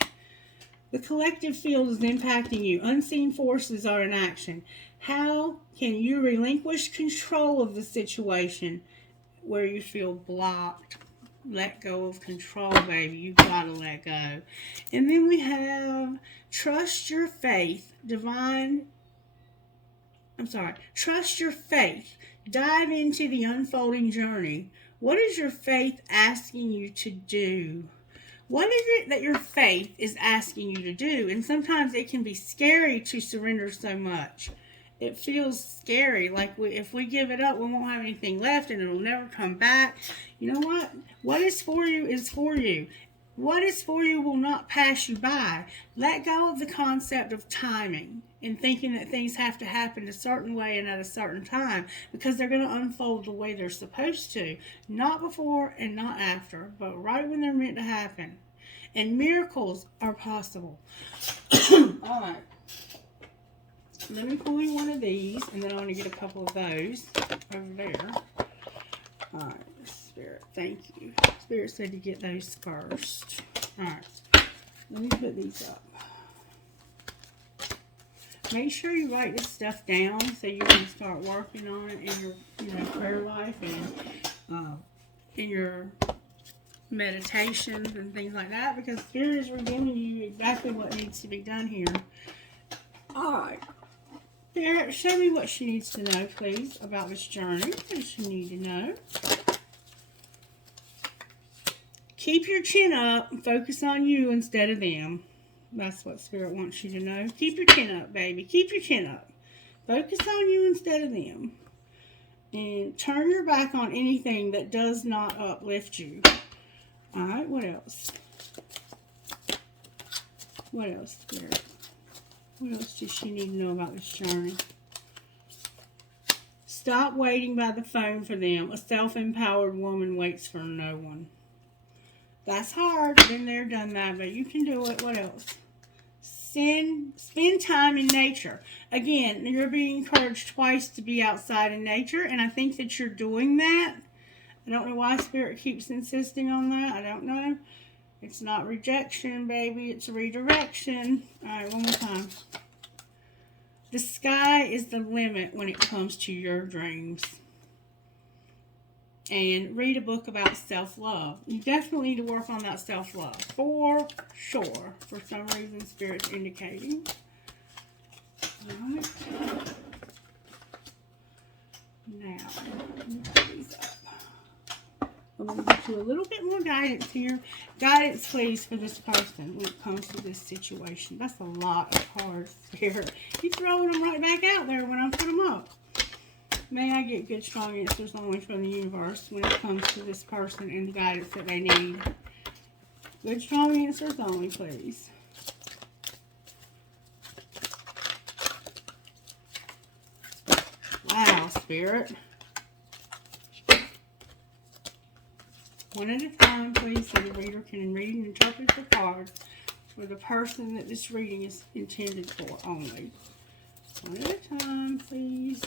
The collective field is impacting you. Unseen forces are in action. How can you relinquish control of the situation where you feel blocked? Let go of control, baby. You gotta let go. And then we have trust your faith. Trust your faith. Dive into the unfolding journey. What is your faith asking you to do? What is it that your faith is asking you to do? And sometimes it can be scary to surrender so much. It feels scary, like if we give it up, we won't have anything left and it'll never come back. You know what? What is for you is for you. What is for you will not pass you by. Let go of the concept of timing and thinking that things have to happen a certain way and at a certain time, because they're going to unfold the way they're supposed to. Not before and not after, but right when they're meant to happen. And miracles are possible. All right. Let me pull you one of these, and then I want to get a couple of those over there. All right, Spirit, thank you. Spirit said to get those first. All right, let me put these up. Make sure you write this stuff down so you can start working on it in your prayer life and in your meditations and things like that, because Spirit is revealing you exactly what needs to be done here. All right. Spirit, show me what she needs to know, please, about this journey. What does she need to know? Keep your chin up and focus on you instead of them. That's what Spirit wants you to know. Keep your chin up, baby. Keep your chin up. Focus on you instead of them. And turn your back on anything that does not uplift you. All right, what else? What else, Spirit? What else does she need to know about this journey? Stop waiting by the phone for them. A self-empowered woman waits for no one. That's hard. Been there, done that, but you can do it. What else? Spend time in nature. Again, you're being encouraged twice to be outside in nature, and I think that you're doing that. I don't know why Spirit keeps insisting on that. I don't know. It's not rejection, baby. It's redirection. All right, one more time. The sky is the limit when it comes to your dreams. And read a book about self-love. You definitely need to work on that self-love. For sure. For some reason, Spirit's indicating. All right. Now, let me put these up. I'm going to get you a little bit more guidance here. Guidance, please, for this person when it comes to this situation. That's a lot of cards here. You're throwing them right back out there when I put them up. May I get good, strong answers only from the universe when it comes to this person and the guidance that they need. Good, strong answers only, please. Wow, Spirit. One at a time, please, so the reader can read and interpret the cards for the person that this reading is intended for only. One at a time, please.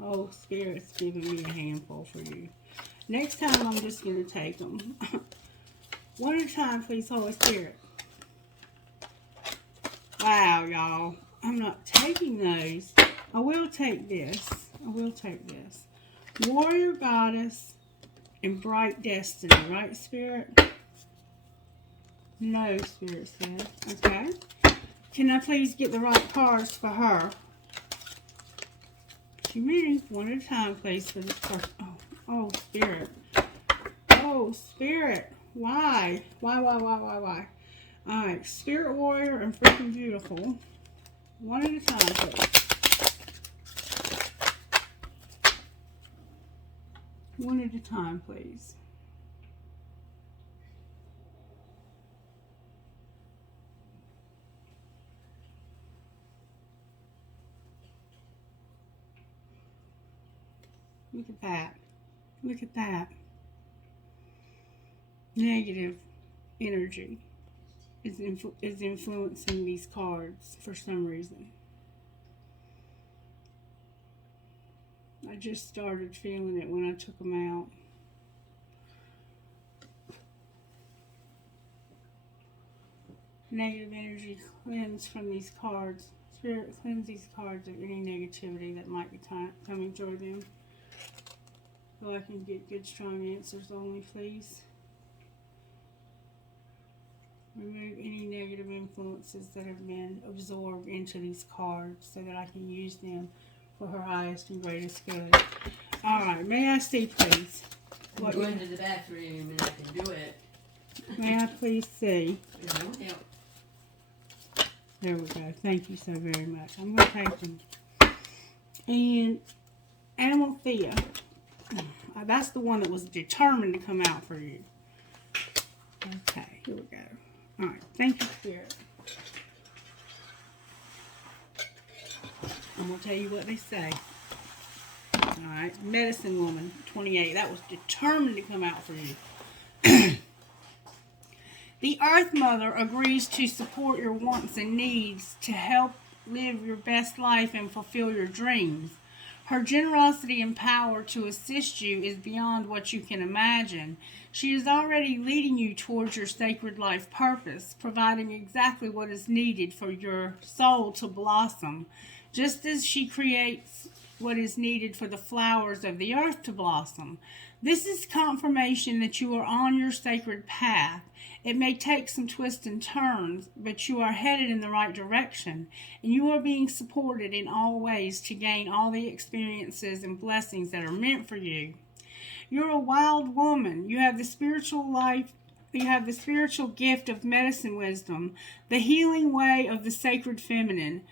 Oh, Spirit's giving me a handful for you. Next time, I'm just going to take them. One at a time, please, Holy Spirit. Wow, y'all. I'm not taking those. I will take this. I will take this. Warrior Goddess and Bright Destiny. Right, Spirit? No, Spirit says. Okay. Can I please get the right cards for her? She reading one at a time, please, for this person. Oh, Spirit. Oh, Spirit. Why? Why? All right, Spirit Warrior and Freaking Beautiful. One at a time, please. One at a time, please. Look at that. Look at that. Negative energy is influencing these cards for some reason. I just started feeling it when I took them out. Negative energy cleanse from these cards. Spirit, cleanse these cards of any negativity that might be coming toward them. So I can get good, strong answers only, please. Remove any negative influences that have been absorbed into these cards so that I can use them for her highest and greatest good. All right, may I see, please? I'm going to the bathroom and I can do it. May I please see? It won't help. There we go. Thank you so very much. I'm going to take them. And Animal Thea. That's the one that was determined to come out for you. Okay, here we go. All right, thank you, Spirit. I'm going to tell you what they say. All right, Medicine Woman, 28. That was determined to come out for you. The Earth Mother agrees to support your wants and needs to help live your best life and fulfill your dreams. Her generosity and power to assist you is beyond what you can imagine. She is already leading you towards your sacred life purpose, providing exactly what is needed for your soul to blossom, just as she creates what is needed for the flowers of the earth to blossom. This is confirmation that you are on your sacred path. It may take some twists and turns, but you are headed in the right direction, and you are being supported in all ways to gain all the experiences and blessings that are meant for you. You're a wild woman. You have the spiritual life. You have the spiritual gift of medicine wisdom, the healing way of the sacred feminine.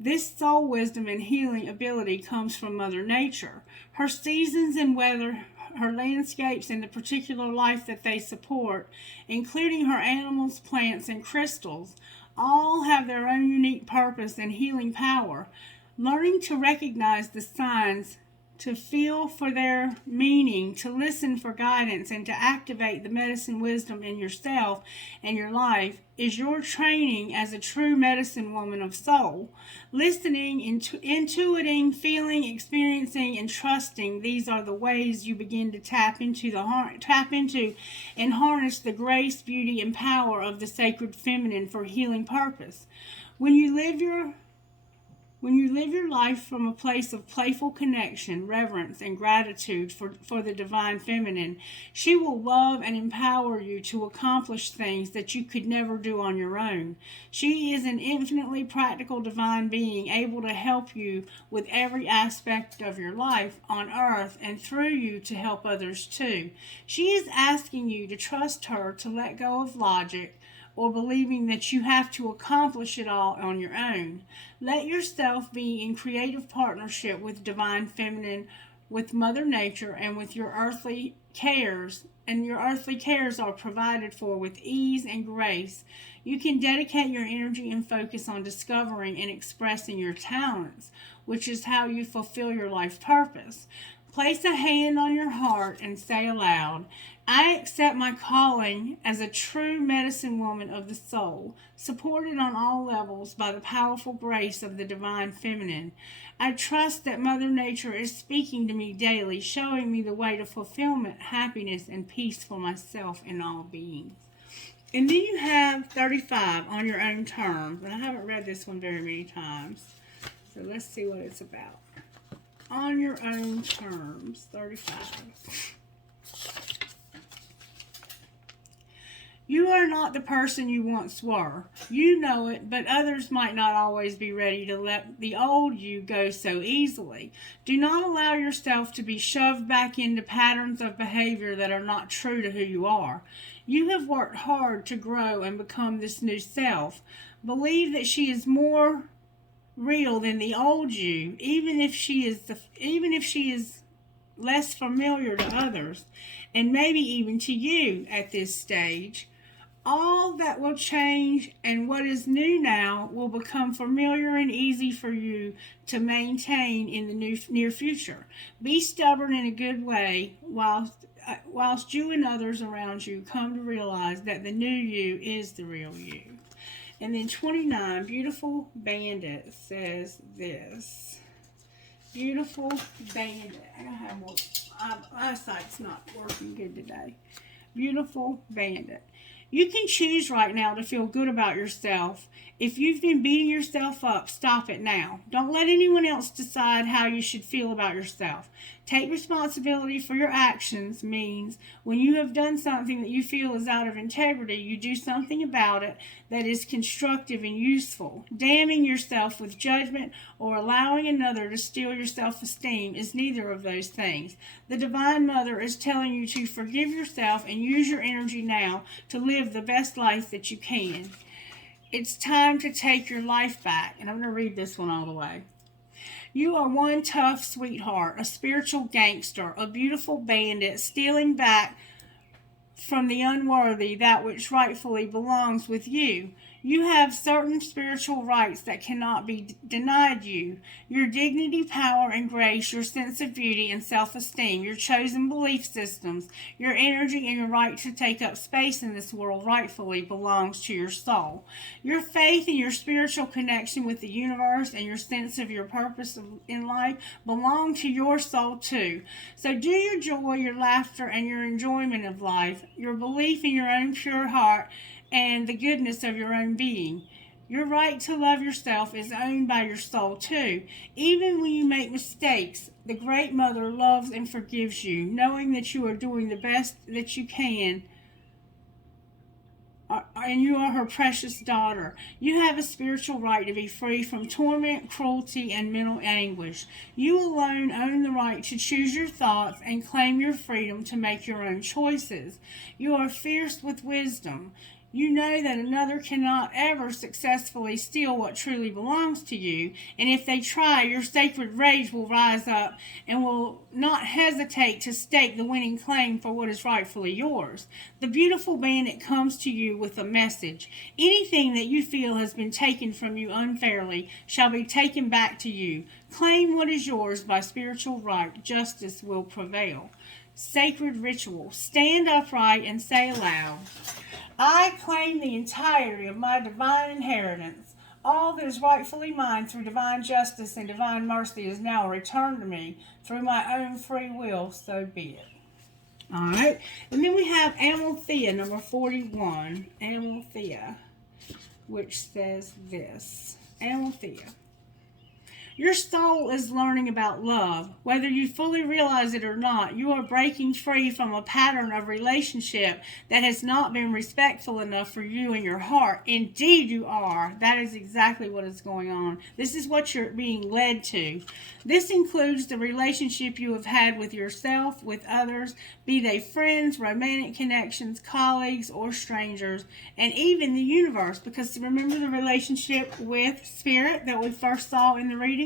This soul wisdom and healing ability comes from Mother Nature. Her seasons and weather, her landscapes, and the particular life that they support, including her animals, plants, and crystals, all have their own unique purpose and healing power. Learning to recognize the signs, to feel for their meaning, to listen for guidance, and to activate the medicine wisdom in yourself and your life is your training as a true medicine woman of soul. Listening, intuiting, feeling, experiencing, and trusting, these are the ways you begin to tap into and harness the grace, beauty, and power of the sacred feminine for healing purpose. When you live your life from a place of playful connection, reverence, and gratitude for the divine feminine, she will love and empower you to accomplish things that you could never do on your own. She is an infinitely practical divine being able to help you with every aspect of your life on earth and through you to help others too. She is asking you to trust her, to let go of logic, or believing that you have to accomplish it all on your own. Let yourself be in creative partnership with Divine Feminine, with Mother Nature, and with your earthly cares, and your earthly cares are provided for with ease and grace. You can dedicate your energy and focus on discovering and expressing your talents, which is how you fulfill your life purpose. Place a hand on your heart and say aloud, I accept my calling as a true medicine woman of the soul, supported on all levels by the powerful grace of the divine feminine. I trust that Mother Nature is speaking to me daily, showing me the way to fulfillment, happiness, and peace for myself and all beings. And then you have 35 on your own terms. And I haven't read this one very many times. So let's see what it's about. On your own terms, 35. You are not the person you once were. You know it, but others might not always be ready to let the old you go so easily. Do not allow yourself to be shoved back into patterns of behavior that are not true to who you are. You have worked hard to grow and become this new self. Believe that she is more real than the old you, even if she is less familiar to others, and maybe even to you at this stage. All that will change, and what is new now will become familiar and easy for you to maintain in the near future. Be stubborn in a good way whilst you and others around you come to realize that the new you is the real you. And then 29, Beautiful Bandit says this. Beautiful Bandit. I gotta have more. My eyesight's not working good today. Beautiful Bandit. You can choose right now to feel good about yourself. If you've been beating yourself up, stop it now. Don't let anyone else decide how you should feel about yourself. Take responsibility for your actions means when you have done something that you feel is out of integrity, you do something about it that is constructive and useful. Damning yourself with judgment or allowing another to steal your self-esteem is neither of those things. The Divine Mother is telling you to forgive yourself and use your energy now to live the best life that you can. It's time to take your life back. And I'm going to read this one all the way. You are one tough sweetheart, a spiritual gangster, a beautiful bandit, stealing back from the unworthy that which rightfully belongs with you. You have certain spiritual rights that cannot be denied you. Your dignity, power, and grace, your sense of beauty and self-esteem, your chosen belief systems, your energy, and your right to take up space in this world rightfully belongs to your soul. Your faith and your spiritual connection with the universe and your sense of your purpose in life belong to your soul too. So do your joy, your laughter, and your enjoyment of life, your belief in your own pure heart, and the goodness of your own being. Your right to love yourself is owned by your soul too. Even when you make mistakes, the Great Mother loves and forgives you, knowing that you are doing the best that you can, and you are her precious daughter. You have a spiritual right to be free from torment, cruelty, and mental anguish. You alone own the right to choose your thoughts and claim your freedom to make your own choices. You are fierce with wisdom. You know that another cannot ever successfully steal what truly belongs to you, and if they try, your sacred rage will rise up and will not hesitate to stake the winning claim for what is rightfully yours. The beautiful bandit comes to you with a message. Anything that you feel has been taken from you unfairly shall be taken back to you. Claim what is yours by spiritual right. Justice will prevail. Sacred ritual. Stand upright and say aloud, I claim the entirety of my divine inheritance. All that is rightfully mine through divine justice and divine mercy is now returned to me through my own free will, so be it. All right. And then we have Amalthea, number 41. Amalthea, which says this. Amalthea. Your soul is learning about love. Whether you fully realize it or not, you are breaking free from a pattern of relationship that has not been respectful enough for you and your heart. Indeed, you are. That is exactly what is going on. This is what you're being led to. This includes the relationship you have had with yourself, with others, be they friends, romantic connections, colleagues, or strangers, and even the universe. Because remember the relationship with Spirit that we first saw in the reading?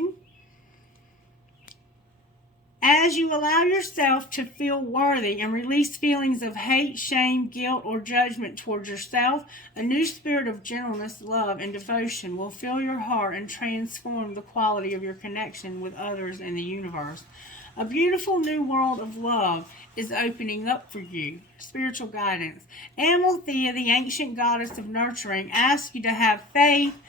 As you allow yourself to feel worthy and release feelings of hate, shame, guilt, or judgment towards yourself, a new spirit of gentleness, love, and devotion will fill your heart and transform the quality of your connection with others and the universe. A beautiful new world of love is opening up for you. Spiritual guidance. Amalthea, the ancient goddess of nurturing, asks you to have faith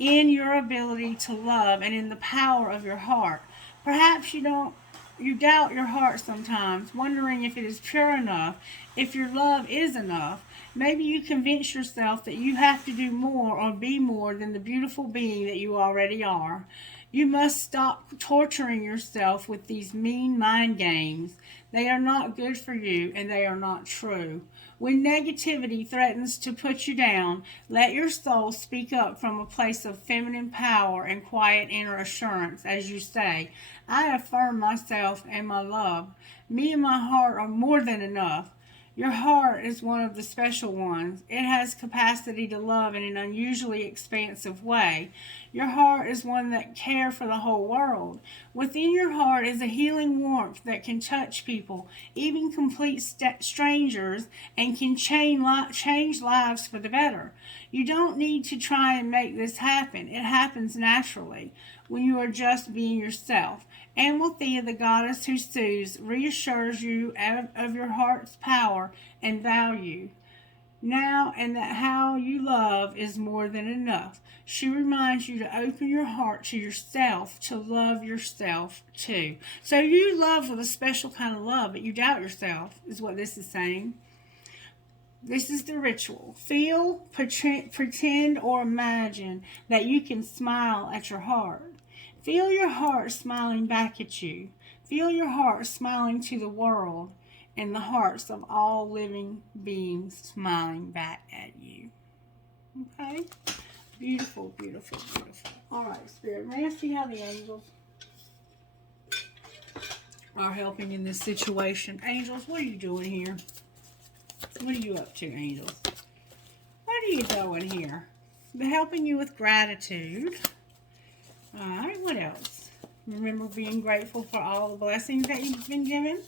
in your ability to love and in the power of your heart. Perhaps you doubt your heart sometimes, wondering if it is pure enough, if your love is enough. Maybe you convince yourself that you have to do more or be more than the beautiful being that you already are. You must stop torturing yourself with these mean mind games. They are not good for you and they are not true. When negativity threatens to put you down, let your soul speak up from a place of feminine power and quiet inner assurance as you say, I affirm myself and my love. Me and my heart are more than enough. Your heart is one of the special ones. It has capacity to love in an unusually expansive way. Your heart is one that cares for the whole world. Within your heart is a healing warmth that can touch people, even complete strangers, and can change lives for the better. You don't need to try and make this happen. It happens naturally when you are just being yourself. Amalthea, the goddess who soothes, reassures you of your heart's power and value now, and that how you love is more than enough. She reminds you to open your heart to yourself, to love yourself too. So you love with a special kind of love, but you doubt yourself, is what this is saying. This is the ritual. Feel, pretend, or imagine that you can smile at your heart. Feel your heart smiling back at you. Feel your heart smiling to the world and the hearts of all living beings smiling back at you. Okay? Beautiful, beautiful, beautiful. All right, Spirit. May I see how the angels are helping in this situation? Angels, what are you doing here? What are you up to, angels? What are you doing here? They're helping you with gratitude. Alright, what else? Remember being grateful for all the blessings that you've been given.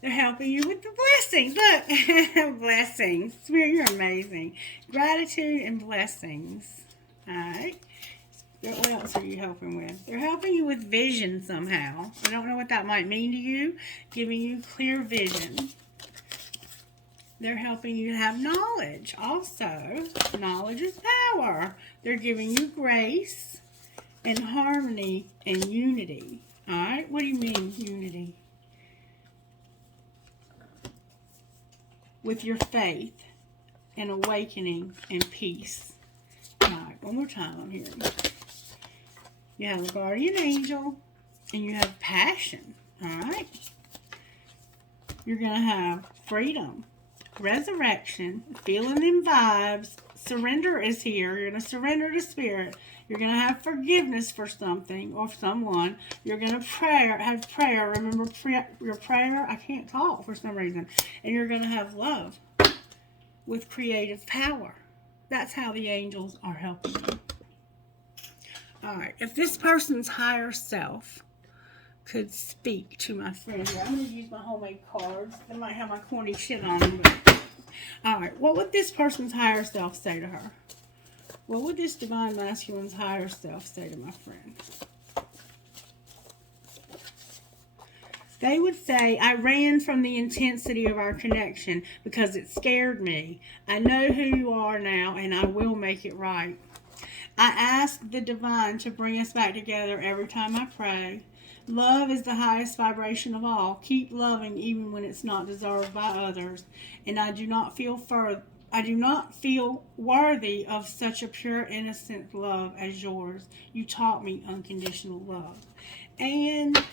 They're helping you with the blessings. Look, blessings. Spirit, you're amazing. Gratitude and blessings. Alright. What else are you helping with? They're helping you with vision somehow. I don't know what that might mean to you. Giving you clear vision. They're helping you have knowledge. Also, knowledge is power. They're giving you grace and harmony and unity. Alright? What do you mean, unity? With your faith and awakening and peace. Alright, one more time I'm hearing. You have a guardian angel and you have passion. Alright? You're going to have freedom, resurrection, feeling them vibes. Surrender is here. You're going to surrender to spirit. You're going to have forgiveness for something or someone. You're going to have prayer. Remember your prayer? I can't talk for some reason. And you're going to have love with creative power. That's how the angels are helping you. All right. If this person's higher self could speak to my friend here, I'm going to use my homemade cards. They might have my corny shit on them. All right. What would this person's higher self say to her? What would this divine masculine's higher self say to my friend? They would say, I ran from the intensity of our connection because it scared me. I know who you are now and I will make it right. I ask the divine to bring us back together every time I pray. Love is the highest vibration of all. Keep loving even when it's not deserved by others. And I do not feel worthy of such a pure, innocent love as yours. You taught me unconditional love. And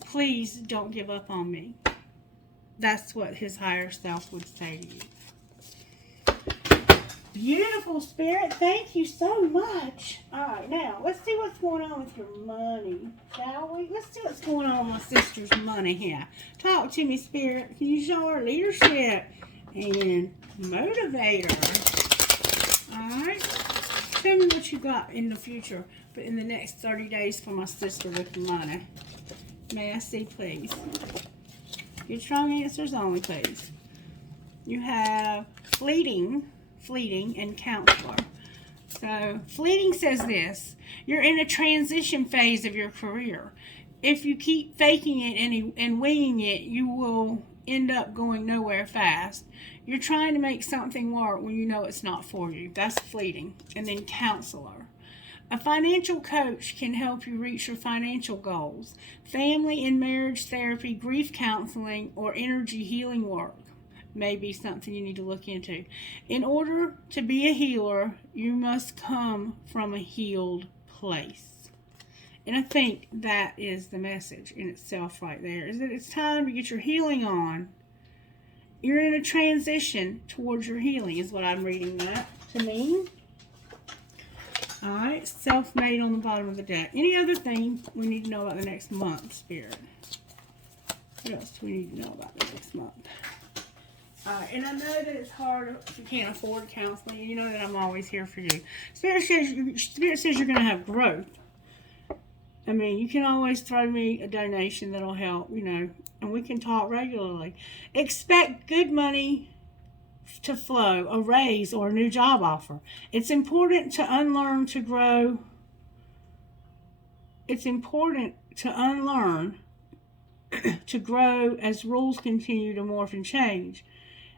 please don't give up on me. That's what his higher self would say to you. Beautiful, Spirit. Thank you so much. All right, now, let's see what's going on with your money, shall we? Let's see what's going on with my sister's money here. Talk to me, Spirit. Can you show her leadership and motivator? All right. Tell me what you got in the future, but in the next 30 days for my sister with the money. May I see, please? Good strong answers only, please. You have fleeting, and counselor. So, fleeting says this. You're in a transition phase of your career. if you keep faking it and winging it, you will end up going nowhere fast. You're trying to make something work when you know it's not for you. That's fleeting. And then counselor. A financial coach can help you reach your financial goals. Family and marriage therapy, grief counseling, or energy healing work may be something you need to look into. In order to be a healer, you must come from a healed place. And I think that is the message in itself right there, is that it's time to get your healing on. You're in a transition towards your healing, is what I'm reading that to mean. All right, self-made on the bottom of the deck. Any other thing we need to know about the next month, Spirit? What else do we need to know about the next month? All right, and I know that it's hard if you can't afford counseling, and you know that I'm always here for you. Spirit says you're going to have growth. I mean, you can always throw me a donation that'll help, you know, and we can talk regularly. Expect good money to flow, a raise, or a new job offer. It's important to unlearn to grow. It's important to unlearn to grow as rules continue to morph and change.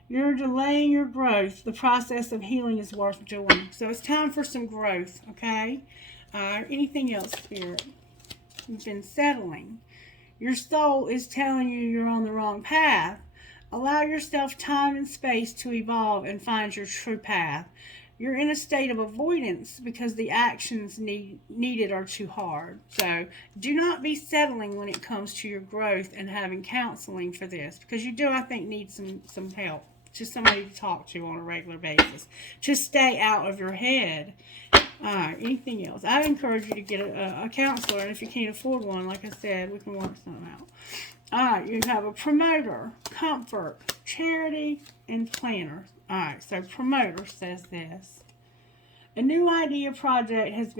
You're delaying your growth. The process of healing is worth doing. So it's time for some growth, okay? Anything else, Spirit? You've been settling. Your soul is telling you you're on the wrong path. Allow yourself time and space to evolve and find your true path. You're in a state of avoidance because the actions needed are too hard. So do not be settling when it comes to your growth and having counseling for this, because you do, I think, need some help. Just somebody to talk to on a regular basis. To stay out of your head. All right, anything else? I encourage you to get a counselor, and if you can't afford one, like I said, we can work something out. All right, you have a promoter, comfort, charity, and planner. All right, so promoter says this. A new idea project has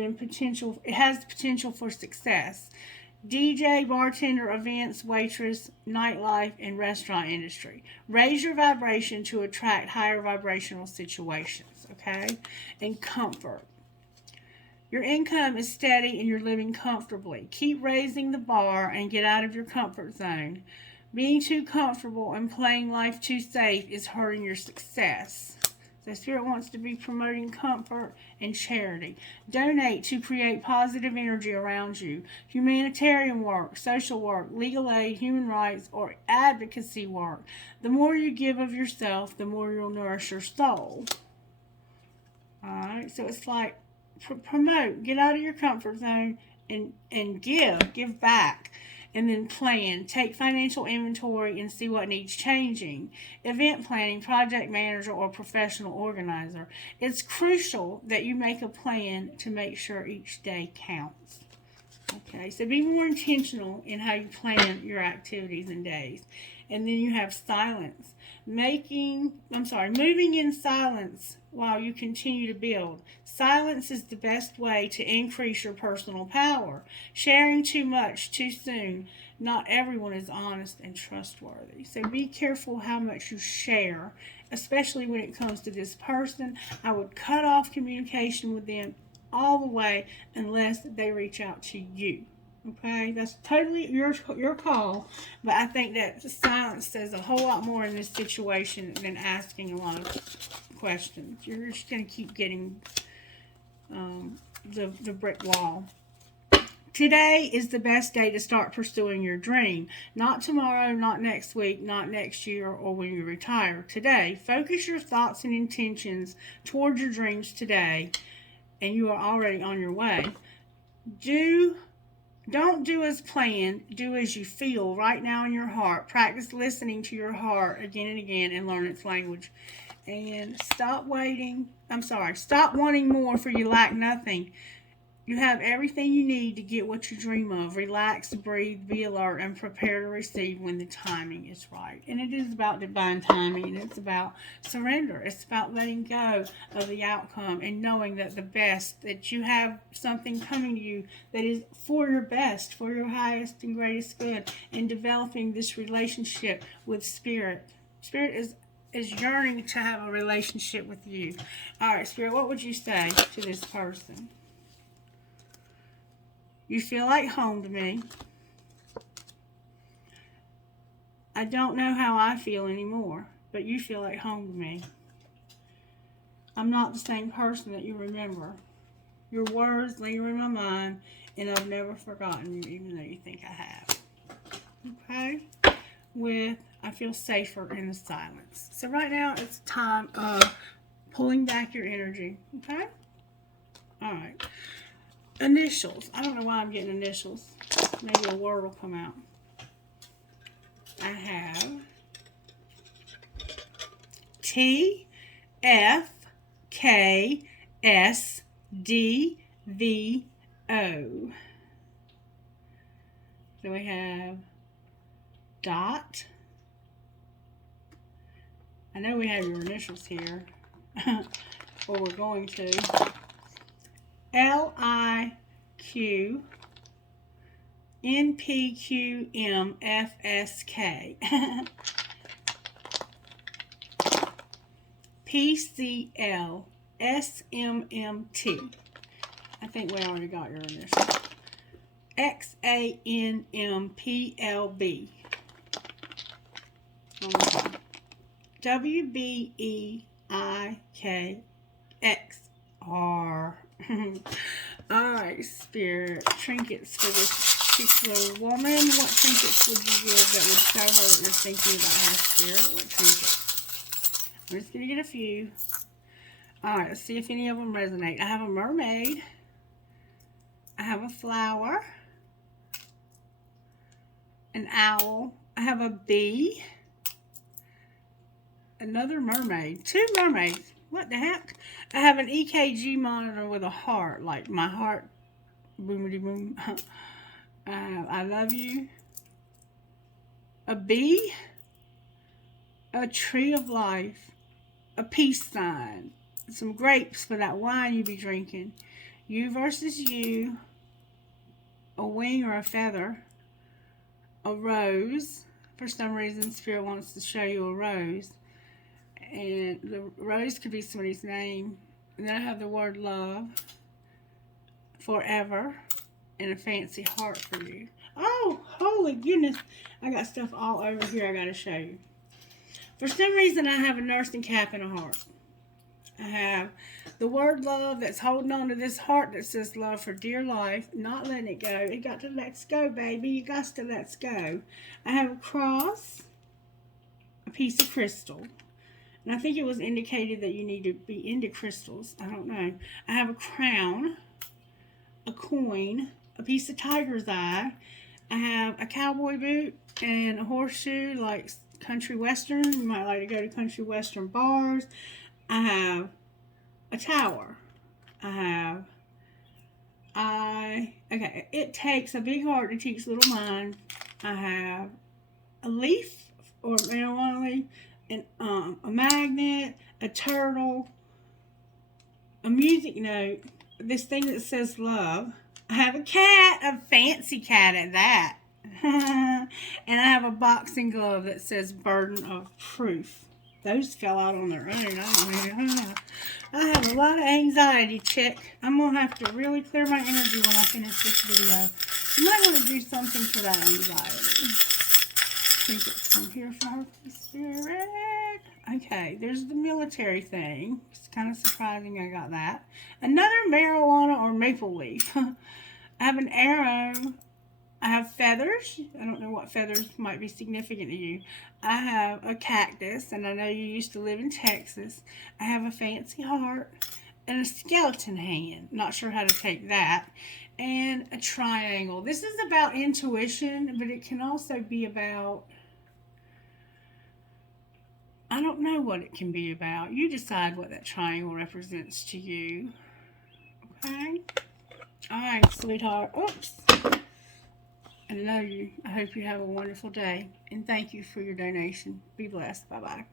potential for success. DJ, bartender, events, waitress, nightlife, and restaurant industry. Raise your vibration to attract higher vibrational situations, okay? And comfort. Your income is steady and you're living comfortably. Keep raising the bar and get out of your comfort zone. Being too comfortable and playing life too safe is hurting your success. The Spirit wants to be promoting comfort and charity. Donate to create positive energy around you. Humanitarian work, social work, legal aid, human rights, or advocacy work. The more you give of yourself, the more you'll nourish your soul. Alright, so it's like promote, get out of your comfort zone and give back. And then plan, take financial inventory and see what needs changing. Event planning, project manager, or professional organizer. It's crucial that you make a plan to make sure each day counts. Okay, so be more intentional in how you plan your activities and days. And then you have silence. Moving in silence while you continue to build. Silence is the best way to increase your personal power. Sharing too much too soon. Not everyone is honest and trustworthy. So be careful how much you share, especially when it comes to this person. I would cut off communication with them all the way unless they reach out to you. Okay, that's totally your call, but I think that silence says a whole lot more in this situation than asking a lot of questions. You're just going to keep getting the brick wall. Today is the best day to start pursuing your dream. Not tomorrow, not next week, not next year, or when you retire. Today, focus your thoughts and intentions toward your dreams today, and you are already on your way. Don't do as planned, do as you feel right now in your heart. Practice listening to your heart again and again and learn its language. And stop wanting more for you lack nothing. You have everything you need to get what you dream of. Relax, breathe, be alert, and prepare to receive when the timing is right. And it is about divine timing, and it's about surrender. It's about letting go of the outcome and knowing that that you have something coming to you that is for your best, for your highest and greatest good, and developing this relationship with Spirit. Spirit is yearning to have a relationship with you. All right, Spirit, what would you say to this person? You feel like home to me. I don't know how I feel anymore, but you feel like home to me. I'm not the same person that you remember. Your words linger in my mind, and I've never forgotten you, even though you think I have. Okay? With, I feel safer in the silence. So right now, it's time of pulling back your energy. Okay? Alright. Initials. I don't know why I'm getting initials. Maybe a word will come out. I have T, F, K, S, D, V, O. So we have dot. I know we have your initials here. Or we're going to. L-I-Q, N-P-Q-M-F-S-K. P-C-L-S-M-M-T. I think we already got your initials. X-A-N-M-P-L-B. W-B-E-I-K-X-R. Alright, Spirit. Trinkets for this particular woman. What trinkets would you give that would show her that you're thinking about her, Spirit? What trinkets? I'm just going to get a few. Alright, let's see if any of them resonate. I have a mermaid. I have a flower. An owl. I have a bee. Another mermaid. Two mermaids. What the heck? I have an EKG monitor with a heart. Like my heart. Boomity boom. I love you. A bee. A tree of life. A peace sign. Some grapes for that wine you be drinking. You versus you. A wing or a feather. A rose. For some reason, Spirit wants to show you a rose. And the rose could be somebody's name. And then I have the word love. Forever. And a fancy heart for you. Oh, holy goodness. I got stuff all over here I got to show you. For some reason, I have a nursing cap and a heart. I have the word love that's holding on to this heart that says love for dear life. Not letting it go. It got to let's go, baby. You got to let's go. I have a cross. A piece of crystal. And I think it was indicated that you need to be into crystals. I don't know. I have a crown. A coin. A piece of tiger's eye. I have a cowboy boot and a horseshoe like country western. You might like to go to country western bars. I have a tower. It takes a big heart to teach little mind. I have a leaf or marijuana leaf, and a magnet, a turtle, a music note, this thing that says love. I have a cat, a fancy cat at that. And I have a boxing glove that says burden of proof. Those fell out on their own. I have a lot of anxiety, chick. I'm going to have to really clear my energy when I finish this video. You might want to do something for that anxiety. I think it's from here for her, Spirit. Okay, there's the military thing. It's kind of surprising I got that. Another marijuana or maple leaf. I have an arrow. I have feathers. I don't know what feathers might be significant to you. I have a cactus, and I know you used to live in Texas. I have a fancy heart and a skeleton hand. Not sure how to take that. And a triangle. This is about intuition, but it can also be about... I don't know what it can be about. You decide what that triangle represents to you. Okay? Alright, sweetheart. Oops. I love you. I hope you have a wonderful day. And thank you for your donation. Be blessed. Bye-bye.